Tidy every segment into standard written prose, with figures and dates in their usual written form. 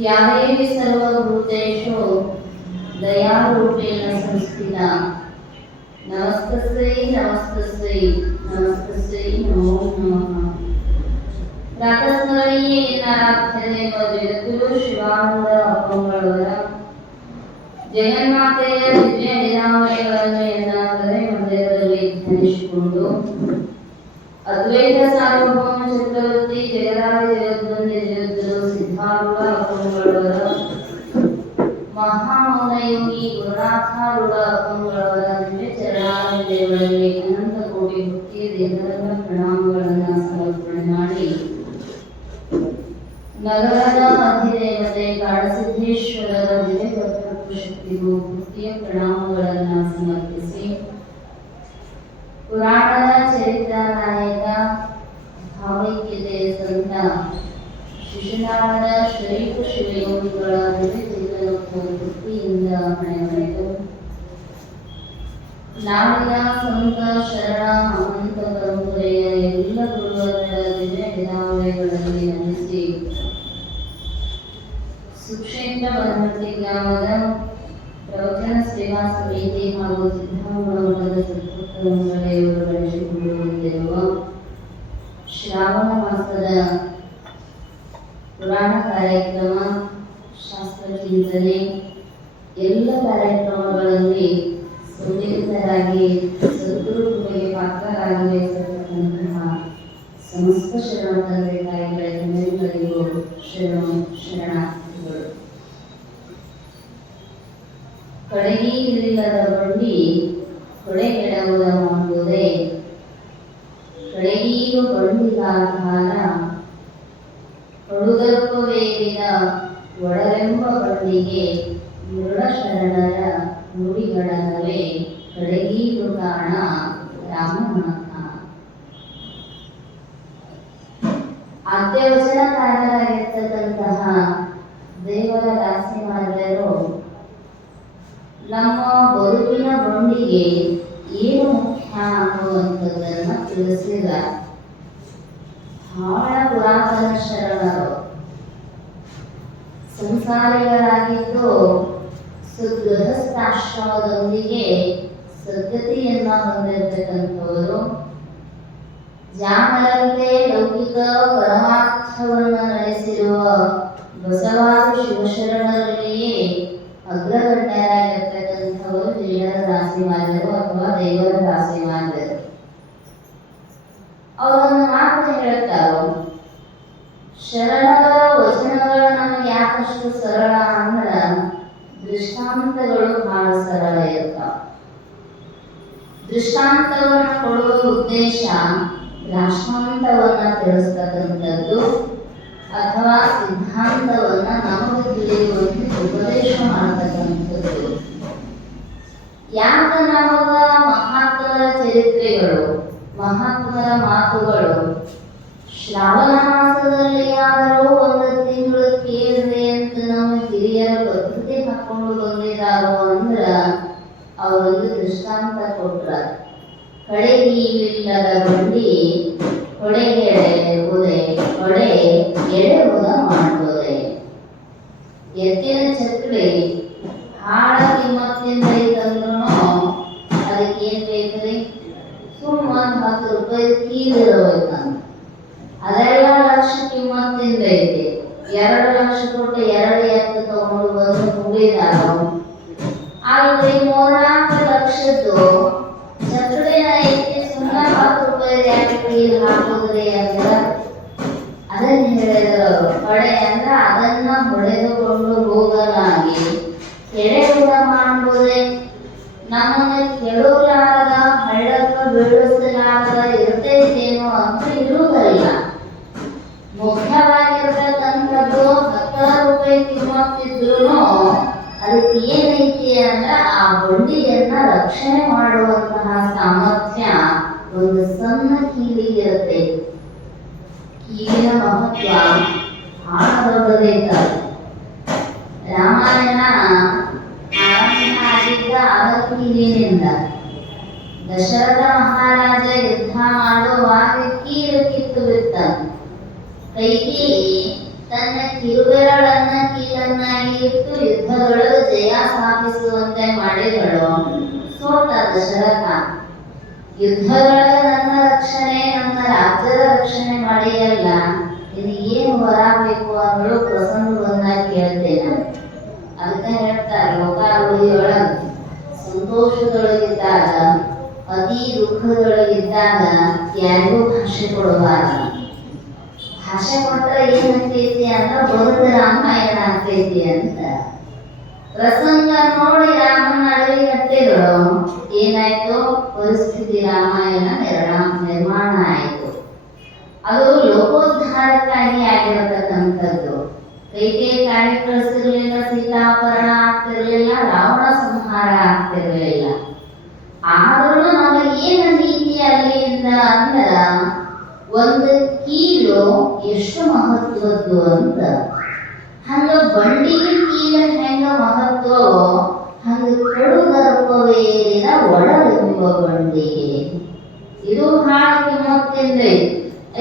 यावेवी सर्वभूतेषु दयारूपेण संस्थिता। नमस्तस्यै नमस्तस्यै नमस्तस्यै नमो नमः। प्रातस्मरणीये नाराध्यदेव जगद्गुರು ಶಿವಾನಂದ ಅಪ್ಪಂಗಳವರ ಜಗನ್ಮಾತೆಯ ದಿವ್ಯ ನಿರಾಮಯಗಳನ್ನು ಎನ್ನಾದರೆ ಮಂದಿರದಲ್ಲಿ ಧ್ಯಾನಿಸಿಕೊಂಡು ಅದ್ವೈತ ಸಾರ್ವಭೌಮ ಚಕ್ರವರ್ತಿ ಜಗದಾದಿ ಜಗದ್ವಂದ್ಯ ಜಗದ್ಗುರು ಸಿದ್ಧಾರೂಢ ಅಪ್ಪಂಗಳವರ ಮಹಾಮೌನಯೋಗಿ ಗುರುನಾಥಾರೂಢ ಅಪ್ಪಂಗಳವರ ದಿವ್ಯ ಚರಣಾರವಿಂದಗಳಲ್ಲಿ ಅನಂತ ಕೋಟಿ ಭಕ್ತಿಯ ದೇವರ ಪ್ರಣಾಮಗಳನ್ನು ಸಮರ್ಪಣೆ ಮಾಡಿ ನಗರದ ಅಧಿದೇವತೆ ಕಾಡಸಿದ್ದೇಶ್ವರರ ದಿವ್ಯ ಕರ್ತೃ ಶಕ್ತಿಗೂ ಭಕ್ತಿಯ ಪ್ರಣಾಮಗಳನ್ನು ಸಮರ್ಪಿಸಿ ಪುರಾಣದ ಚರಿತ್ರ ನಾಯಕ ಭಾವೈಕ್ಯತೆ ಸಂತ ಶಿಶುನಾಳದ ಶರೀಫ ಶಿವಯೋಗಿಗಳ ದಿವ್ಯ ಚೈತನ್ಯಕ್ಕೂ ಭಕ್ತಿಯಿಂದ ಹಣೆಬರೆದು ನಾಡಿನ ಸಂತ ಶರಣ ಹನುಮಂತ ಪರಂಪರೆಯ ಎಲ್ಲ ಗುರುವರ ದಿವ್ಯ ನಿರಾಮಯಗಳಲ್ಲಿ ನಮಿಸಿ ಸುಕ್ಷೇತ್ರ ಬನಹಟ್ಟಿ ಗ್ರಾಮದ ಪ್ರವಚನ ಸೇವಾ ಸಮಿತಿ ಹಾಗೂ ಸಿದ್ಧಾರೂಢ ಮಠದ ಸದ್ಭಕ್ತರುಗಳು ನಡೆಸಿಕೊಳ್ಳುತ್ತಿರುವ ಶ್ರಾವಣ ಮಾಸದ ಪುರಾಣ ಕಾರ್ಯಕ್ರಮ, ಶಾಸ್ತ್ರ ಚಿಂತನೆ ಎಲ್ಲ ಕಾರ್ಯಕ್ರಮಗಳಲ್ಲಿ ಸಂಯೋಜಿತರಾಗಿ ಸದ್ಗುರುಗಳಿಗೆ ಪಾತ್ರರಾಗಿ ಬಯಸತಕ್ಕಂತಹ ಸಮಸ್ತ ಶರಣ ತಂದೆ ತಾಯಿಗಳಿಗೆಲ್ಲರಿಗೂ ಶರಣಾರ್ಥಿಗಳು. ಕಡೆಗೀರಿಲ್ಲದ ಬಂಡಿ ಕೊಡೆಗೆಡವುದ ಮಾಡುವುದೇ, ಕಡೆಗೀರು ಬಂಡಿಗಾಧಾರ ಕಡುದರ್ಪವೇರಿದ ಒಡವೆಂಬ ಬಂಡಿಗೆ ಮೃಡ ಶರಣರ ನುಡಿಗಳಲ್ಲವೇ ಕಡೆಗೀರು ಕಾಣ ರಾಮನಾಥ. ಆದ್ಯವಚನಕಾರರಾಗಿರ್ತಕ್ಕಂತಹ ದೇವರ ದಾಸಿಮಾರ್ಯರು ನಮ್ಮ ಬದುಕಿನ ಬಂಡಿಗೆ ಏನು ಮುಖ್ಯ ಅನ್ನುವಂಥದ್ದನ್ನು ತಿಳಿಸಿದ ಬಹಳ ಪುರಾತನ ಶರಣರು. ಸಂಸಾರಿಗಳಾಗಿದ್ದು ಗೃಹಸ್ಥಾಶ್ರಮದೊಂದಿಗೆ ಸದ್ಗತಿಯನ್ನ ಹೊಂದಿರತಕ್ಕಂಥವರು, ಜಾಮರಂತೆ ಲೌಕಿಕ ಪರಮಾರ್ಥವನ್ನು ನಡೆಸಿರುವ ಬಸವಾದಿ ಶಿವಶರಣರಲ್ಲಿಯೇ ಅಗ್ರಗಣ್ಯರಾಗಿರ್ತಕ್ಕಂಥವರು ಜೀವನ ದಾಸಿಮಾರ್ಯರು ಅಥವಾ ದೇವರ ದಾಸಿಮಾರ್ಯರು. ಅವರನ್ನು ಮಾತ್ರ ಹೇಳ್ತಾರೋ, ಶರಣರ ವಚನಗಳು ನಮಗೆ ಯಾಕಷ್ಟು ಸರಳ ಅಂದ್ರ ದೃಷ್ಟಾಂತಗಳು ಬಹಳ ಸರಳ ಇರ್ತಾವ. ದೃಷ್ಟಾಂತವನ್ನು ಕೊಡುವ ಉದ್ದೇಶ ರಾಷ್ಟ್ರಾಂತವನ್ನ ತಿಳಿಸ್ತಕ್ಕಂಥದ್ದು ಅಥವಾ ಸಿದ್ಧಾಂತವನ್ನ ನಮಗೆ ತಿಳಿಯುವಂತೆ ಉಪದೇಶ ಮಾಡತಕ್ಕಂಥದ್ದು. ಯಾಕ ನಮಗ ಮಹಾತ್ಮರ ಚರಿತ್ರೆಗಳು, ಮಹಾತ್ಮರ ಮಾತುಗಳು ಶ್ರಾವಣ ಮಾಸದಲ್ಲಿ ಯಾರೋ ಒಂದು ತಿಂಗಳು ಕೇಳಿದೆ ಅಂತ ನಮ್ಮ ಹಿರಿಯರ ಪದ್ಧತಿ ಹಾಕೊಂಡು ಬಂದಿದ್ದಾರೋ ಅಂದ್ರ ಅವರೊಂದು ದೃಷ್ಟಾಂತ ಕೊಟ್ರ. ಕಡೆಗೀರಿಲ್ಲದ ಬಂಡಿ ಕೊಡೆಗೆಡೆವುದೇ, ಕೊಡೆ ಎಡೆವುದ ಮಾಡುವುದೇ. ಎತ್ತಿನ ಚಕ್ರಿ ಹಾಳ ಕಿಮ್ಮತ್ತಿಂದ ಇದ್ದಂದ್ರೂ ಅದಕ್ಕೆ ಏನ್ ಬೇಕ್ರಿ, ಸುಮ್ಮ 10 ರೂಪಾಯಿ ಕೀಲಿರಬೇಕಂತ. ಅದೆಲ್ಲ ಲಕ್ಷ ಕಿಮ್ಮತ್ತಿಂದ ಐತಿ. 2 ಲಕ್ಷ ಕೊಟ್ಟು 2 ಎತ್ತು ತಗೊಂಡು ಬಂದು ಮುಗಿದಾರು. ಅಲ್ಲಿ 3-4 ಲಕ್ಷದ್ದು ಚಕ್ರಿನ ಐತಿ, ಸುಮ್ಮನೆ 10 ರೂಪಾಯಿ ಯಾಕೆ ಕೀಲ್ ಹಾಕುದ್ರಿ ಅಂದ್ರ ಅದನ್ನ ಹೇಳಿದ್ರು. ಹೊಡೆ ಅಂದ್ರ ಅದನ್ನ ಹೊಡೆದುಕೊಂಡು ಹೋಗಲಾಗಿ ಎಡೆಗುಡ ಮಾಡುವುದೇ. ನಮ್ಮನ್ನು ಕೆಡಲಾರದ, ಹಳ್ಳಕ್ಕ ಬೀಳಿಸಲಾರದ ಇರ್ತೈತೇನೋ ಅಂತ ಇರುವುದಲ್ಲ. ಮುಖ್ಯವಾಗಿರ್ತಕ್ಕಂಥದ್ದು 10 ರೂಪಾಯಿ ಕಿಮ್ಮತ್ತಿದ್ರು ಅದಕ್ಕೆ ಏನೈತಿ ಅಂದ್ರ ಆ ಬಂಡಿಯನ್ನ ರಕ್ಷಣೆ ಮಾಡುವಂತಹ ಸಾಮರ್ಥ್ಯ ಒಂದು ಸಣ್ಣ ಕೀಲಿಗಿರುತ್ತೆ. ಕೀಲಿನ ಮಹತ್ವ ಬಹಳ ದೊಡ್ಡದೈತ. ರಾಮಾಯಣ ಆರಂಭ ಆಗಿದ್ದ ಆದ ಕೀಲಿನಿಂದ. ದಶರಥ ಮಹಾರಾಜ ಯುದ್ಧ ಮಾಡುವಾಗ ಕೀಲು ಕಿತ್ತು ಬಿಟ್ಟ. ಕೈಕೇಯಿ ತನ್ನ ಕಿರುಬೆರಳನ್ನ ಕೀಲನ್ನಾಗಿ ಇಟ್ಟು ಯುದ್ಧದೊಳಗೆ ಜಯ ಸಾಧಿಸುವಂತೆ ಮಾಡಿದಳು. ಸೋತ ದಶರಥ. ಯುದ್ಧದೊಳಗೆ ನನ್ನ ರಕ್ಷಣೆ, ನಮ್ಮ ರಾಜ್ಯದ ರಕ್ಷಣೆ ಮಾಡಿಯಲ್ಲ, ಇದು ಏನು ವರ ಬೇಕು ಅನ್ನೋ ಪ್ರಸಂಗ ಬಂದಾಗ ಕೇಳ್ತೇನೆ. ಅದಕ್ಕೆ ಹೇಳ್ತಾರೆ ಲೋಕಾರೂಢಿಯೊಳಗೆ ಸಂತೋಷದೊಳಗಿದ್ದಾಗ, ಅತಿ ದುಃಖದೊಳಗಿದ್ದಾಗ ಯಾರಿಗೂ ಭಾಷೆ ಕೊಡಬಾರದು. ಭಾಷೆ ಕೊಟ್ಟರೆ ಏನಾಗ್ತೈತಿ ಅಂದ್ರೆ ಬರುದ ರಾಮಾಯಣ ಆಗ್ತೈತಿ ಅಂತ. ಪ್ರಸಂಗ ನೋಡಿ ರಾಮನ ಅಡವಿಗಟ್ಟೆಗಳು ಏನಾಯ್ತು, ಪರಿಸ್ಥಿತಿ ರಾಮಾಯಣ ನಿರ್ಮಾಣ ಆಯಿತು. ಅದು ಲೋಕೋದ್ಧಾರಕ್ಕಾಗಿ ಆಗಿರತಕ್ಕಂಥದ್ದು. ಕೈಕೇಯಿ ಕಾಡಿ ಕಳಿಸಿರ್ಲಿಲ್ಲ, ಸೀತಾಪರಣ ಆಗ್ತಿರ್ಲಿಲ್ಲ, ರಾವಣ ಸಂಹಾರ ಆಗ್ತಿರ್ಲಿಲ್ಲ. ಆದ್ರೂ ನಮಗೆ ಏನು ನೀತಿ ಅಲ್ಲಿಂದ ಅಂದ್ರ ಒಂದು ಕೀಲು ಎಷ್ಟು ಮಹತ್ವದ್ದು ಅಂತ. ಹಂಗ ಬಂಡಿಗೆ ಕೀಲ ಹೆಂಗ ಮಹತ್ವವೋ ಹಂಗ ಕಡುಗರ್ಭವೇರಿದ ಒಳವೆಂಬ ಬಂಡಿಗೆ. ಇದು ಭಾಳ ಕಿಮ್ಮತ್ತಿಂದ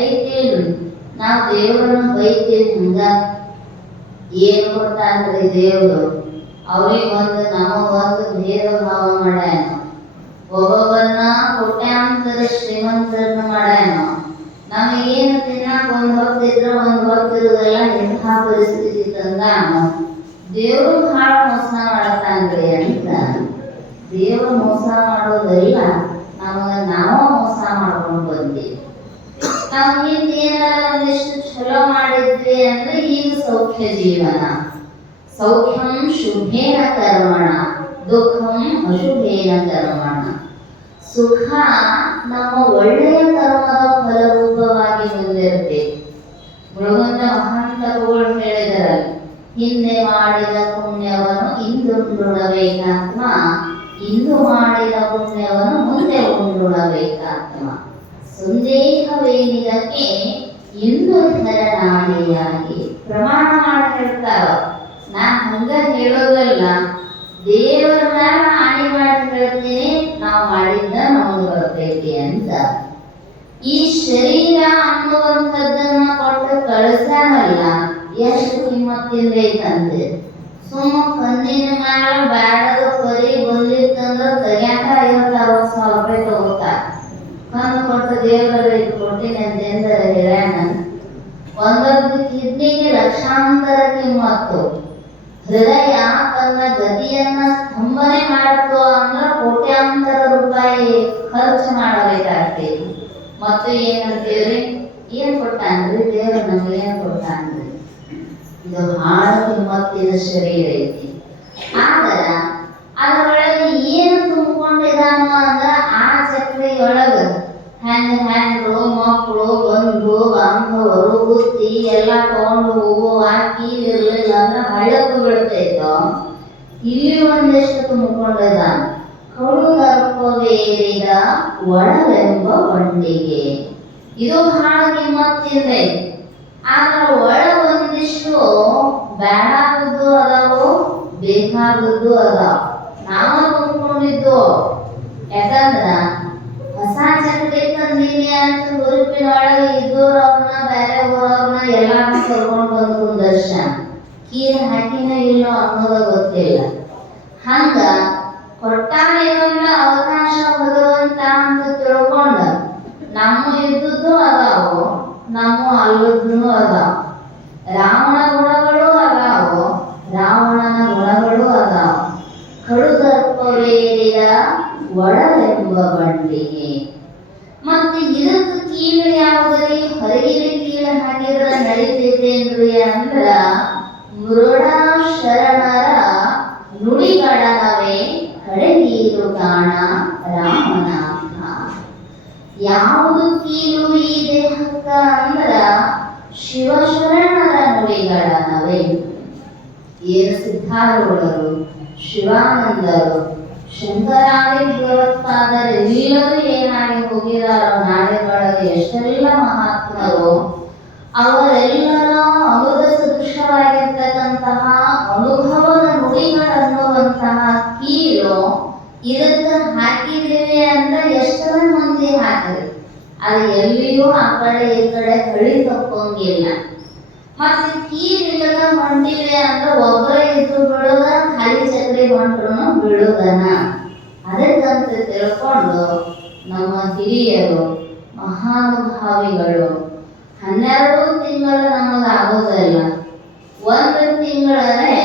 ಐತೇನು. ನಾವು ದೇವರನ್ನು ಬೈತೇವೆ. ಹಂಗ ಏನು ಕೊಡ್ತಾನ್ರಿ ದೇವರು, ಅವ್ರಿಗೊಂದು ನಮಗೊಂದು ಭೇದ ಭಾವ ಮಾಡ್ಯಾನ. ಒಬ್ಬೊಬ್ಬರನ್ನ ಕೋಟ್ಯಾಂತರ ಶ್ರೀಮಂತರನ್ನ ಮಾಡ್ಯಾನ. ನಮಗೇನು ತಿನ್ನಾಕ ಒಂದು ಹೊತ್ತಿದ್ರೆ ಒಂದು ಹೊತ್ತಿರೋದೆಲ್ಲ ಎಂಥ ಪರಿಸ್ಥಿತಿ ತಂದಾನ. ದೇವರು ಭಾಳ ಮೋಸ ಮಾಡತಾನ್ರಿ ಅಂತ. ದೇವರು ಮೋಸ ಮಾಡೋದಲ್ಲ, ನಾವು ಮೋಸ ಮಾಡ್ಕೊಂಡು ಬಂದೀವಿ. ನಾವು ಹಿಂದೆ ಏನಾರ ಒಂದಿಷ್ಟು ಚಲೋ ಮಾಡಿದ್ವಿ ಅಂದ್ರೆ ಈಗ ಸೌಖ್ಯ ಜೀವನ. ಸೌಖ್ಯಂ ಶುಭೇನ ಕರ್ಮಣ, ದುಃಖಂ ಅಶುಭೇನ ಕರ್ಮಣ. ಸುಖ ನಮ್ಮ ಒಳ್ಳೆಯ ಕರ್ಮದ ಫಲರೂಪವಾಗಿ ಬಂದಿರಬೇಕು. ಭಗವಂತ ಮಹಾಂತಗಳು ಹೇಳಿದರಲ್ಲಿ, ಹಿಂದೆ ಮಾಡಿದ ಪುಣ್ಯವನ್ನು ಇಂದು ಉಂಡುಣಬೇಕಾತ್ಮ, ಇಂದು ಮಾಡಿದ ಪುಣ್ಯವನ್ನು ಮುಂದೆ ಉಂಡುಣಬೇಕಾತ್ಮ. ಸಂದೇಹವೇನಿದಕ್ಕೆ ಇಂದು ಧರಣಾಳಿಯಾಗಿ ಪ್ರಮಾಣ ಮಾಡಿ ಹೇಳ್ತಾರ. ನಾ ಹಂಗ ಹೇಳೋದಲ್ಲ, ದೇವರ ಮ್ಯಾಲ ಹಾನಿ ಮಾಡಿ ಹೇಳ್ತೀನಿ, ನಾವು ಮಾಡಿದ್ದ ನಮಗೆ ಬರ್ತೈತಿ ಅಂತ. ಈ ಶರೀರ ಅನ್ನುವಂಥದ್ದನ್ನ ಕೊಟ್ಟು ಕಳಿಸ್ಯಾನಲ್ಲ, ಎಷ್ಟು ಕಿಮ್ಮತ್ತಿಂದ ಐತಂದ್ರೆ. ಸುಮ್ಮ ಕಣ್ಣಿನ ಮ್ಯಾಲ ಬ್ಯಾಡದ ಪರಿ ಬಂದಿತ್ತಂದ್ರೆ ತೆಗ್ಯಾಕ 50-60 ಸಾವಿರ ರೂಪಾಯಿ ತಗೋತಾರ. ಕಣ್ಣು ಕೊಟ್ಟು ದೇವರ ಕೊಟ್ಟಿನ ಅಂತ ಹೇಳ್ಯಾನ. ಒಂದೊಂದು ಕಿಡ್ನಿಗೆ ಲಕ್ಷಾಂತರ ಕಿಮ್ಮತ್ತು. ಹೃದಯ ತನ್ನ ಗತಿಯನ್ನ ಸ್ತಂಭನೆ ಮಾಡ್ತು ಅಂದ್ರೆ ಕೋಟ್ಯಾಂತರ ರೂಪಾಯಿ ಖರ್ಚು ಮಾಡಬೇಕಾಗ್ತೈತಿ. ಮತ್ತು ಏನಂತೇವ್ರಿ, ಏನ್ ಕೊಟ್ಟಾನ್ರಿ ದೇವ್ರು, ನಮ್ಗೆ ಏನ್ ಕೊಟ್ಟಾನ್ರಿ? ಇದು ಬಹಳ ಕಿಮ್ಮತ್ತಿನ ಶರೀರ ಐತಿ. ಆದ್ರ ಅದರೊಳಗೆ ಏನು ತುಂಬಿಕೊಂಡಿದಾನ ಅಂದ್ರ ಆ ಚಕ್ರಿಯೊಳಗ ಹೆಂಡ್ರು ಮಕ್ಕಳು ಬಂಧು ಬಾಂಧವರು ಬುತ್ತಿ ಎಲ್ಲ ತಗೊಂಡು ಹೋಗುವ ಕೀಲಿರ್ಲಿಲ್ಲ ಅಂದ್ರೆ ಹಳ್ಳಕ್ಕೆ ಬೀಳ್ತೈತೋ. ಇಲ್ಲಿ ಒಂದಿಷ್ಟು ತುಂಬಿಕೊಂಡಿದಾನ. ಕಡುಗರ್ಭವೇರಿದ ಒಳವೆಂಬ ಬಂಡಿಗೆ. ಇದು ಬಹಳ ಕಿಮ್ಮತ್ತಿದೆ. ಆದ್ರೆ ಒಳ ಒಂದಿಷ್ಟು ಬೇಡಾದದ್ದು ಅದಾವು, ಬೇಕಾದದ್ದು ಅದಾವ. ನಾವು ತುಂಬಿಕೊಂಡಿದ್ದು. ಯಾಕಂದ್ರ ಹೊಸ ಚಕ್ರಿ ತಂದೀನಿ ಅಂತ ಹುರುಪಿನ ಒಳಗೆ ಇದ್ದೋರು ಅವ್ರನ್ನ ಬೇರೆ ಊರವ್ರನ್ನ ಎಲ್ಲಾರನ್ನ ಕರ್ಕೊಂಡು ಬಂದು ಕುಂದರ್ಶ ಕೀಲ್ ಹಾಕಿನ ಇಲ್ಲೋ ಅನ್ನೋದ ಗೊತ್ತಿಲ್ಲ. ಹಂಗ ಕೊಟ್ಟಾನೇನೊಂದ ಅವಕಾಶ ಭಗವಂತ ಅಂತ ತಿಳ್ಕೊಂಡ ನಮ್ಮ ಇದ್ದದ್ದು ಅದಾವು, ನಮ್ಮ ಅಲ್ಲದ್ದು ಅದಾವ. ರಾವಣ ಗುಣಗಳು ಅದಾವು, ರಾವಣನ ಗುಣಗಳು ಅದಾವ. ಕಡುಗರ್ಭವೇರಿದ ಒಳವೆಂಬ ಬಂಡಿಗೆ. ಮತ್ತೆ ಇದಕ್ಕೆ ಕೀಲು ಯಾವುದ್ರಿ? ಹೊರಗಿನ ಕೀಲು ಹಾಕಿದ್ರ ನಡೀತೈತೇನ್ರಿ ಅಂದ್ರ ಮೃಡ ಶರಣರ ನುಡಿಗಳನವೇ ಕಡೆಗೀರು ಕಾಣ ರಾಮನಾಥ. ಯಾವುದು ಕೀಲು ಈ ದೇಹಕ್ಕ ಅಂದ್ರ ಶಿವಶರಣರ ನುಡಿಗಳನವೇ. ಏನು ಸಿದ್ಧಾರೂಢರು, ಶಿವಾನಂದರು, ಶಂಕರಾದಿ ಭಗವತ್ಪಾದರೆಲ್ಲರೂ ಏನಾಗಿ ಹೋಗಿದಾರೋ ನಾಡಿನೊಳಗೆ ಎಷ್ಟೆಲ್ಲ ಮಹಾತ್ಮರು, ಅವರೆಲ್ಲರ ಅಮೃತ ಸದೃಶವಾಗಿರ್ತಕ್ಕಂತಹ ಅನುಭವದ ನುಡಿಗಳನ್ನುವಂತಹ ಕೀಲು ಇದಕ್ಕೆ ಹಾಕಿದ್ದೀವಿ ಅಂದ್ರೆ ಎಷ್ಟರ ಮಂದಿ ಹಾಕಿರಿ. ಅದು ಎಲ್ಲಿಯೂ ಆ ಕಡೆ ಈ ಕಡೆ ಹಳಿ ತಪ್ಪಂಗಿಲ್ಲ. ಮತ್ತೆ ಕೀಲಿಲ್ಲದ ಹೊಂಟಿವೆ ಅಂದ್ರೆ ಒಬ್ಬರೇ ಇದ್ದು ಬಿಡುದ, ಖಾಲಿ ಚಕ್ರಿ ಹೊಂಟ್ರು ಬಿಡುದನ. ಅದಕ್ಕಂತ ತಿಳ್ಕೊಂಡು ನಮ್ಮ ಹಿರಿಯರು ಮಹಾನುಭಾವಿಗಳು 12 ತಿಂಗಳು ನಮಗಾಗೋದಲ್ಲ, 1 ತಿಂಗಳೇ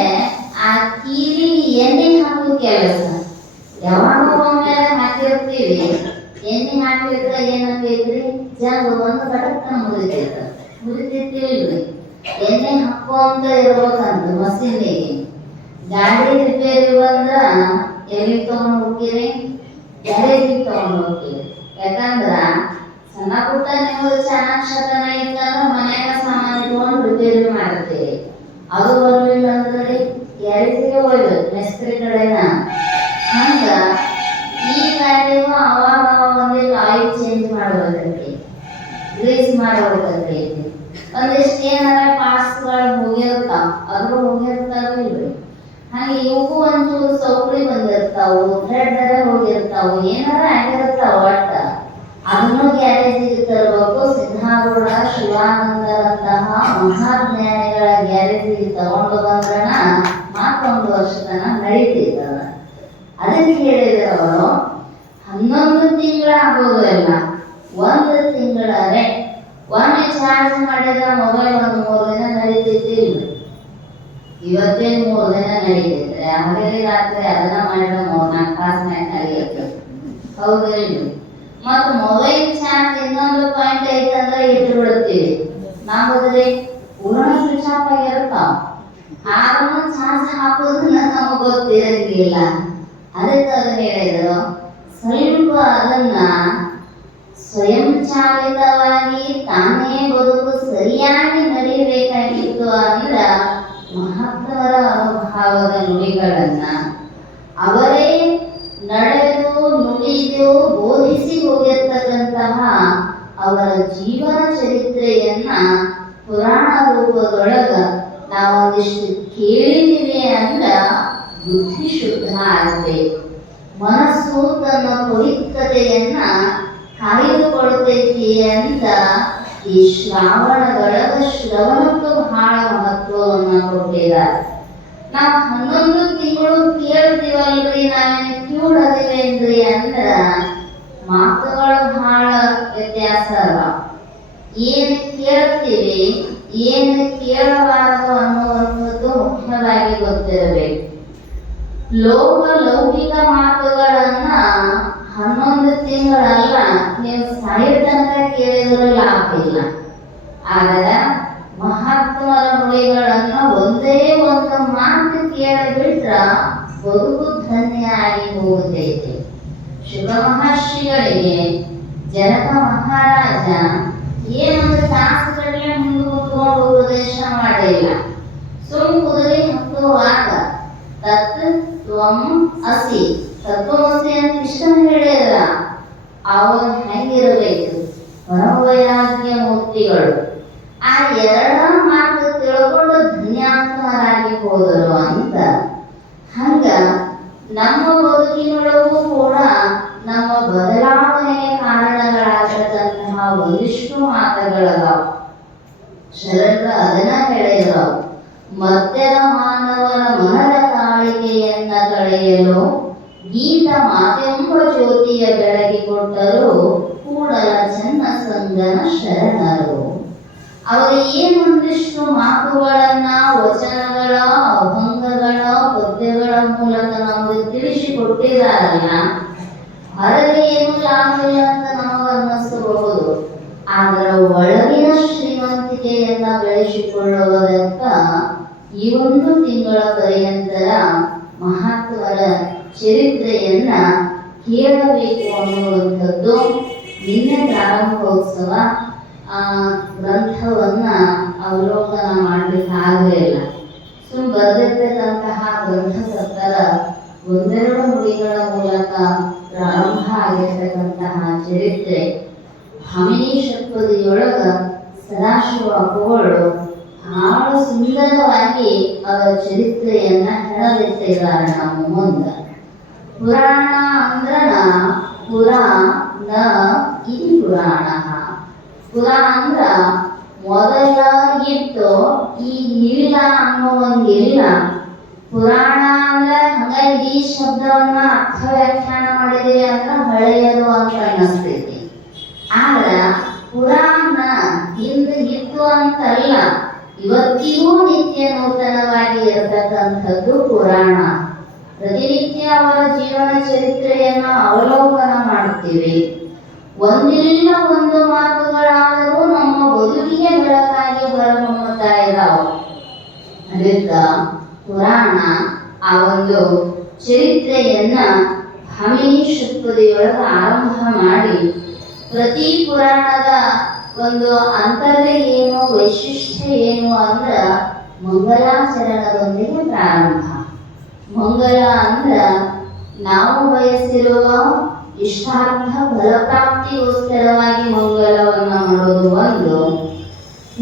ಆ ಕೀಲಿಗೆ ಎಣ್ಣೆ ಹಾಕೋ ಕೆಲಸ. ಯಾವಾಗ ಒಮ್ಮೆ ಹಾಕಿರ್ತೀವಿ, ಎಣ್ಣೆ ಹಾಕಿದ್ರೆ ಏನಾಗೈತ್ರಿ, ಜಂಗ ಒಂದು ಕಟಕ್ನ ಮುರಿತಿರ್ತೀವಿ. ಎಣ್ಣೆ ಹಾಕೋಂತ ಇರ್ಬೇಕಂತ ಮಷೀನಿಗೆ. ಗಾಡಿ ರಿಪೇರಿ ಬಂದ್ರ ಎಲ್ಲಿಗೆ ತಗೊಂಡು ಹೋಗ್ತೀರಿ? ಗ್ಯಾರೇಜಿಗೆ ತಗೊಂಡು ಹೋಗ್ತೀವಿ. ಯಾಕಂದ್ರ ಸಣ್ಣ ಪುಟ್ಟ ನಿಮ್ಗೆ ಚೆನ್ನಾಗಿ ಶತನ ಇತ್ತಂದ್ರೆ ಮನ್ಯಾಗ ಸಾಮಾನು ಇಟ್ಕೊಂಡು ರಿಪೇರಿ ಮಾಡ್ತೀವಿ. ಅದು ಬರಲಿಲ್ಲ ಅಂದ್ರೆ ಗ್ಯಾರೇಜಿಗೆ ಹೋಗ್ಬೇಕು ಮೇಸ್ತ್ರಿ ಕಡೆನ. ಹಂಗ ಈ ಗಾಡಿಗೂ ಅವಾಗ ಒಂದಿಷ್ಟು ಆಯಿಲ್ ಚೇಂಜ್ ಮಾಡಬೇಕಂತೈತಿ, ಗ್ರೀಸ್ ಮಾಡಬೇಕಂತೈತಿ. ಒಂದಿಷ್ಟು ಏನಾರ ಪಾರ್ಟ್ಸ್ಗಳು ಹೋಗಿರ್ತಾವ, ಅದ್ರ ಹೋಗಿರ್ತಾವಿಲ್ರಿ. ಹಾಗೆ ಇವಕ್ಕೂ ಒಂಚೂರು ಸೌಕಳಿ ಬಂದಿರ್ತಾವು, ಥ್ರೆಡ್ ಹೋಗಿರ್ತಾವು, ಏನಾರ ಆಗಿರ್ತಾವ. ಒಟ್ಟ ಅದನ್ನು ಗ್ಯಾರೇಜಿಗೆ ತರಬೇಕು. ಸಿದ್ಧಾರೂಢ ಶಿವಾನಂದರಂತಹ ಮಹಾಜ್ಞಾನಿಗಳ ಗ್ಯಾರೇಜಿಗೆ ತಗೊಂಡು ಬಂದ್ರನ ಮತ್ತೊಂದು ವರ್ಷ ತನಕ ನಡೀತಿರ್ತದ. ಅದಕ್ಕೆ ಹೇಳಿದ್ರು ಅವರು 11 ತಿಂಗಳ ಆಗೋದಿಲ್ಲ, 1 ತಿಂಗಳೇ. ಒಮ್ಮೆ ಚಾರ್ಜ್ ಮಾಡಿದ್ರೆ ಮೊಬೈಲ್ ಒಂದು 3 ದಿನ ನಡೀತೈತಿ. ಇವತ್ತೇನು 3 ದಿನ ನಡೀತೈತೆ, ಹಗಲಿ ರಾತ್ರಿ ಅದನ್ನ ಮಾಡಿದ್ರೆ 3-4 ತಾಸ್ನಾಗ ನಡೀತೈತಿ. ಹೌದಿಲ್ರಿ? ಮತ್ತು ಮೊಬೈಲ್ ಚಾರ್ಜ್ ಇನ್ನೊಂದು ಪಾಯಿಂಟ್ ಐತಂದ್ರೆ ಇಟ್ಟು ಬಿಡ್ತೀವಿ. ನಾವುದ್ರೆ ಪೂರ್ಣ ಸ್ವಿಚ್ ಆಫ್ ಆಗಿರ್ತಾವ. ಆದ್ರೂ ಚಾರ್ಜ್ ಹಾಕೋದನ್ನ ನಮಗೆ ಗೊತ್ತಿರಂಗಿಲ್ಲ. ಅದಕ್ಕೆ ಅದು ಹೇಳಿದ್ರು, ಸ್ವಲ್ಪ ಅದನ್ನ ಸ್ವಯಂ ಚಾಲಿತವಾಗಿ ತಾನೇ ಬದುಕು ಸರಿಯಾಗಿ ನಡೀಬೇಕಾಗಿತ್ತು ಅಂದ್ರ ಮಹಾತ್ಮರ ಅನುಭವದ ನುಡಿಗಳನ್ನ ಅವರೇ ನಡೆದು ನುಡಿದು ಬೋಧಿಸಿ ಹೋಗಿರ್ತಕ್ಕಂತಹ ಅವರ ಜೀವನ ಚರಿತ್ರೆಯನ್ನ ಪುರಾಣ ರೂಪದೊಳಗ ನಾವೊಂದಿಷ್ಟು ಕೇಳಿದೀವಿ ಅಂದ್ರ ಬುದ್ಧಿ ಶುದ್ಧ ಆಗಬೇಕು. ಮನಸ್ಸು ತನ್ನ ಪವಿತ್ರತೆಯನ್ನ ಕಾಯ್ದುಕೊಳ್ತೈತಿ ಅಂತ ಈ ಶ್ರಾವಣದೊಳಗ ಶ್ರವಣಕ್ಕೂ ಬಹಳ ಮಹತ್ವವನ್ನ ಕೊಟ್ಟಿದ್ದಾರೆ. ನಾವು 11 ತಿಂಗಳು ಕೇಳ್ತೀವಲ್ರಿ, ನಾವೇನು ಕಿವುಡದಿವೇನ್ರಿ ಅಂದ್ರ ಮಾತುಗಳು ಬಹಳ ವ್ಯತ್ಯಾಸ ಅದ. ಏನು ಕೇಳ್ತೀವಿ, ಏನು ಕೇಳಬಾರದು ಅನ್ನುವಂಥದ್ದು ಮುಖ್ಯವಾಗಿ ಗೊತ್ತಿರಬೇಕು. ಲೌಕಿಕ ಮಾತುಗಳನ್ನ 11 ತಿಂಗಳಲ್ಲ, ನೀವು ಸಾಯೋ ತನಕ ಕೇಳಿದ್ರು ಲಾಭ ಇಲ್ಲ. ಆದರೆ ಮಹಾತ್ಮರ ನುಡಿಗಳನ್ನ ಒಂದೇ ಒಂದು ಮಾತು ಕೇಳಿಬಿಟ್ರ ಬದುಕು ಧನ್ಯ ಆಗಿ ಹೋಗುತ್ತೈತಿ. ಶುಕ ಮಹರ್ಷಿಗಳಿಗೆ ಜನಕ ಮಹಾರಾಜ ಏನೊಂದು ತಾಸುಗಳೇ ಮುಂದೆ ಕೂತ್ಕೊಂಡು ಉಪದೇಶ ಮಾಡಿಲ್ಲ. ಕುದುರೆ ಹತ್ತುವಾಗ ತತ್ ತ್ವಂ ಅಸಿ, ತತ್ವಮಸಿ ಅಂತ ಇಷ್ಟ ಹೇಳಿದ್ರ ಅವಾಗ ಹೆಂಗಿರಬೇಕು ಪರಮವೈರಾಗ್ಯ ಮೂರ್ತಿಗಳು. ಆ 2 ಮಾತು ತಿಳ್ಕೊಂಡು ಧನ್ಯಾತ್ಮರಾಗಿ ಹೋದರು ಅಂತ. ಹಂಗ ನಮ್ಮ ಬದುಕಿನೊಳಗೂ ಕೂಡ ನಮ್ಮ ಬದಲಾವಣೆಗೆ ಕಾರಣಗಳಾಗತಕ್ಕಂತಹ ಒಂದಿಷ್ಟು ಮಾತುಗಳದಾವ. ಶರಣರ ಅದನ್ನ ಹೇಳಿದ್ರು, ಮಧ್ಯದ ಮಾನವರ ಮನದ ಕಾಳಿಕೆಯನ್ನ ಕಳೆಯಲು ಗೀತ ಮಾತೆಂಬ ಜ್ಯೋತಿಯ ಬೆಳಗಿ ಕೊಟ್ಟರು ಕೂಡಲ ಚೆನ್ನ ಸಂಗನ ಶರಣರು. ಅವರು ಏನೊಂದಿಷ್ಟು ಮಾತುಗಳನ್ನ ವಚನಗಳ ಅಭಂಗಗಳ ಪದ್ಯಗಳ ಮೂಲಕ ನಮಗೆ ತಿಳಿಸಿಕೊಟ್ಟಿದಾರಲ್ಲ, ಹೊರಗೆ ಏನು ಲಾಭ ಇಲ್ಲ ಅಂತ ನಮಗೆ ಅನ್ನಿಸಬಹುದು. ಅದರ ಒಳಗಿನ ಶ್ರೀಮಂತಿಕೆಯನ್ನ ಬೆಳೆಸಿಕೊಳ್ಳುವುದಕ್ಕ ಈ 1 ತಿಂಗಳ ಪರ್ಯಂತರ ಮಹಾತ್ಮರ ಚರಿತ್ರೆಯನ್ನ ಕೇಳಬೇಕು ಅನ್ನುವಂಥದ್ದು. ನಿನ್ನೆ ಪ್ರಾರಂಭೋತ್ಸವ ಗ್ರಂಥವನ್ನ ಅವಲೋಕನ ಮಾಡಲಿಕ್ಕೆ ಆಗಲಿಲ್ಲ. ಬರೆದಿರ್ತಕ್ಕಂತಹ ಗ್ರಂಥ ಸತ್ತರ 1-2 ನುಡಿಗಳ ಮೂಲಕ ಪ್ರಾರಂಭ ಆಗಿರ್ತಕ್ಕಂತಹ ಚರಿತ್ರೆ ಭಾಮಿನಿ ಷಟ್ಪದಿಯೊಳಗ ಸದಾಶಿವ ಅಪ್ಪುಗಳು ಬಹಳ ಸುಂದರವಾಗಿ ಅವರ ಚರಿತ್ರೆಯನ್ನ ಹೇಳಲಿಟ್ಟಿದ್ದಾರೆ ನಮ್ಮ ಮುಂದೆ. ಪುರಾಣ ಅಂದ್ರನ ಪುರಾ ನ ಇತಿ ಪುರಾಣ. ಪುರ ಅಂದ್ರ ಮೊದಲ ಇತ್ತು ಈಗ ಇಲ್ಲ ಅನ್ನುವಂಗಿಲ್ಲ. ಪುರಾಣ ಅಂದ್ರೆ ಹಂಗಾಗಿ ಈ ಶಬ್ದವನ್ನ ಅರ್ಥ ವ್ಯಾಖ್ಯಾನ ಮಾಡಿದೀವಿ ಅಂದ್ರೆ ಹಳೆಯದು ಅಂತ ಅನ್ನಿಸ್ತೈತಿ. ಆದ್ರ ಪುರಾಣ ಹಿಂದೆ ಇತ್ತು ಅಂತಲ್ಲ, ಇವತ್ತಿಗೂ ನಿತ್ಯ ನೂತನವಾಗಿ ಇರತಕ್ಕಂಥದ್ದು ಪುರಾಣ. ಪ್ರತಿನಿತ್ಯ ಅವರ ಜೀವನ ಚರಿತ್ರೆಯನ್ನು ಅವಲೋಕನ ಮಾಡ್ತೀವಿ. ಒಂದಿಲ್ಲ ಒಂದು ಮಾತುಗಳಾದರೂ ನಮ್ಮ ಬದುಕಿಗೆ ಬೆಳಕಾಗಿ ಹೊರಹೊಮ್ಮುತ್ತಾ ಇದ್ದಾವೆ. ಅದಕ್ಕ ಪುರಾಣ ಆ ಒಂದು ಚರಿತ್ರೆಯನ್ನ ಭಾಮಿನಿ ಷಟ್ಪದಿಯೊಳಗ ಆರಂಭ ಮಾಡಿ ಪ್ರತಿ ಪುರಾಣದ ಒಂದು ಅಂತರ್ಯ ಏನು, ವೈಶಿಷ್ಟ್ಯ ಏನು ಅಂದ್ರ ಮಂಗಲಾಚರಣದೊಂದಿಗೆ ಪ್ರಾರಂಭ. ಮಂಗಲ ಅಂದ್ರ ನಾವು ಬಯಸಿರುವ ಇಷ್ಟಾರ್ಥ ಫಲಪ್ರಾಪ್ತಿಗೋಸ್ಕರವಾಗಿ ಮಂಗಲವನ್ನು ಮಾಡೋದು ಒಂದು,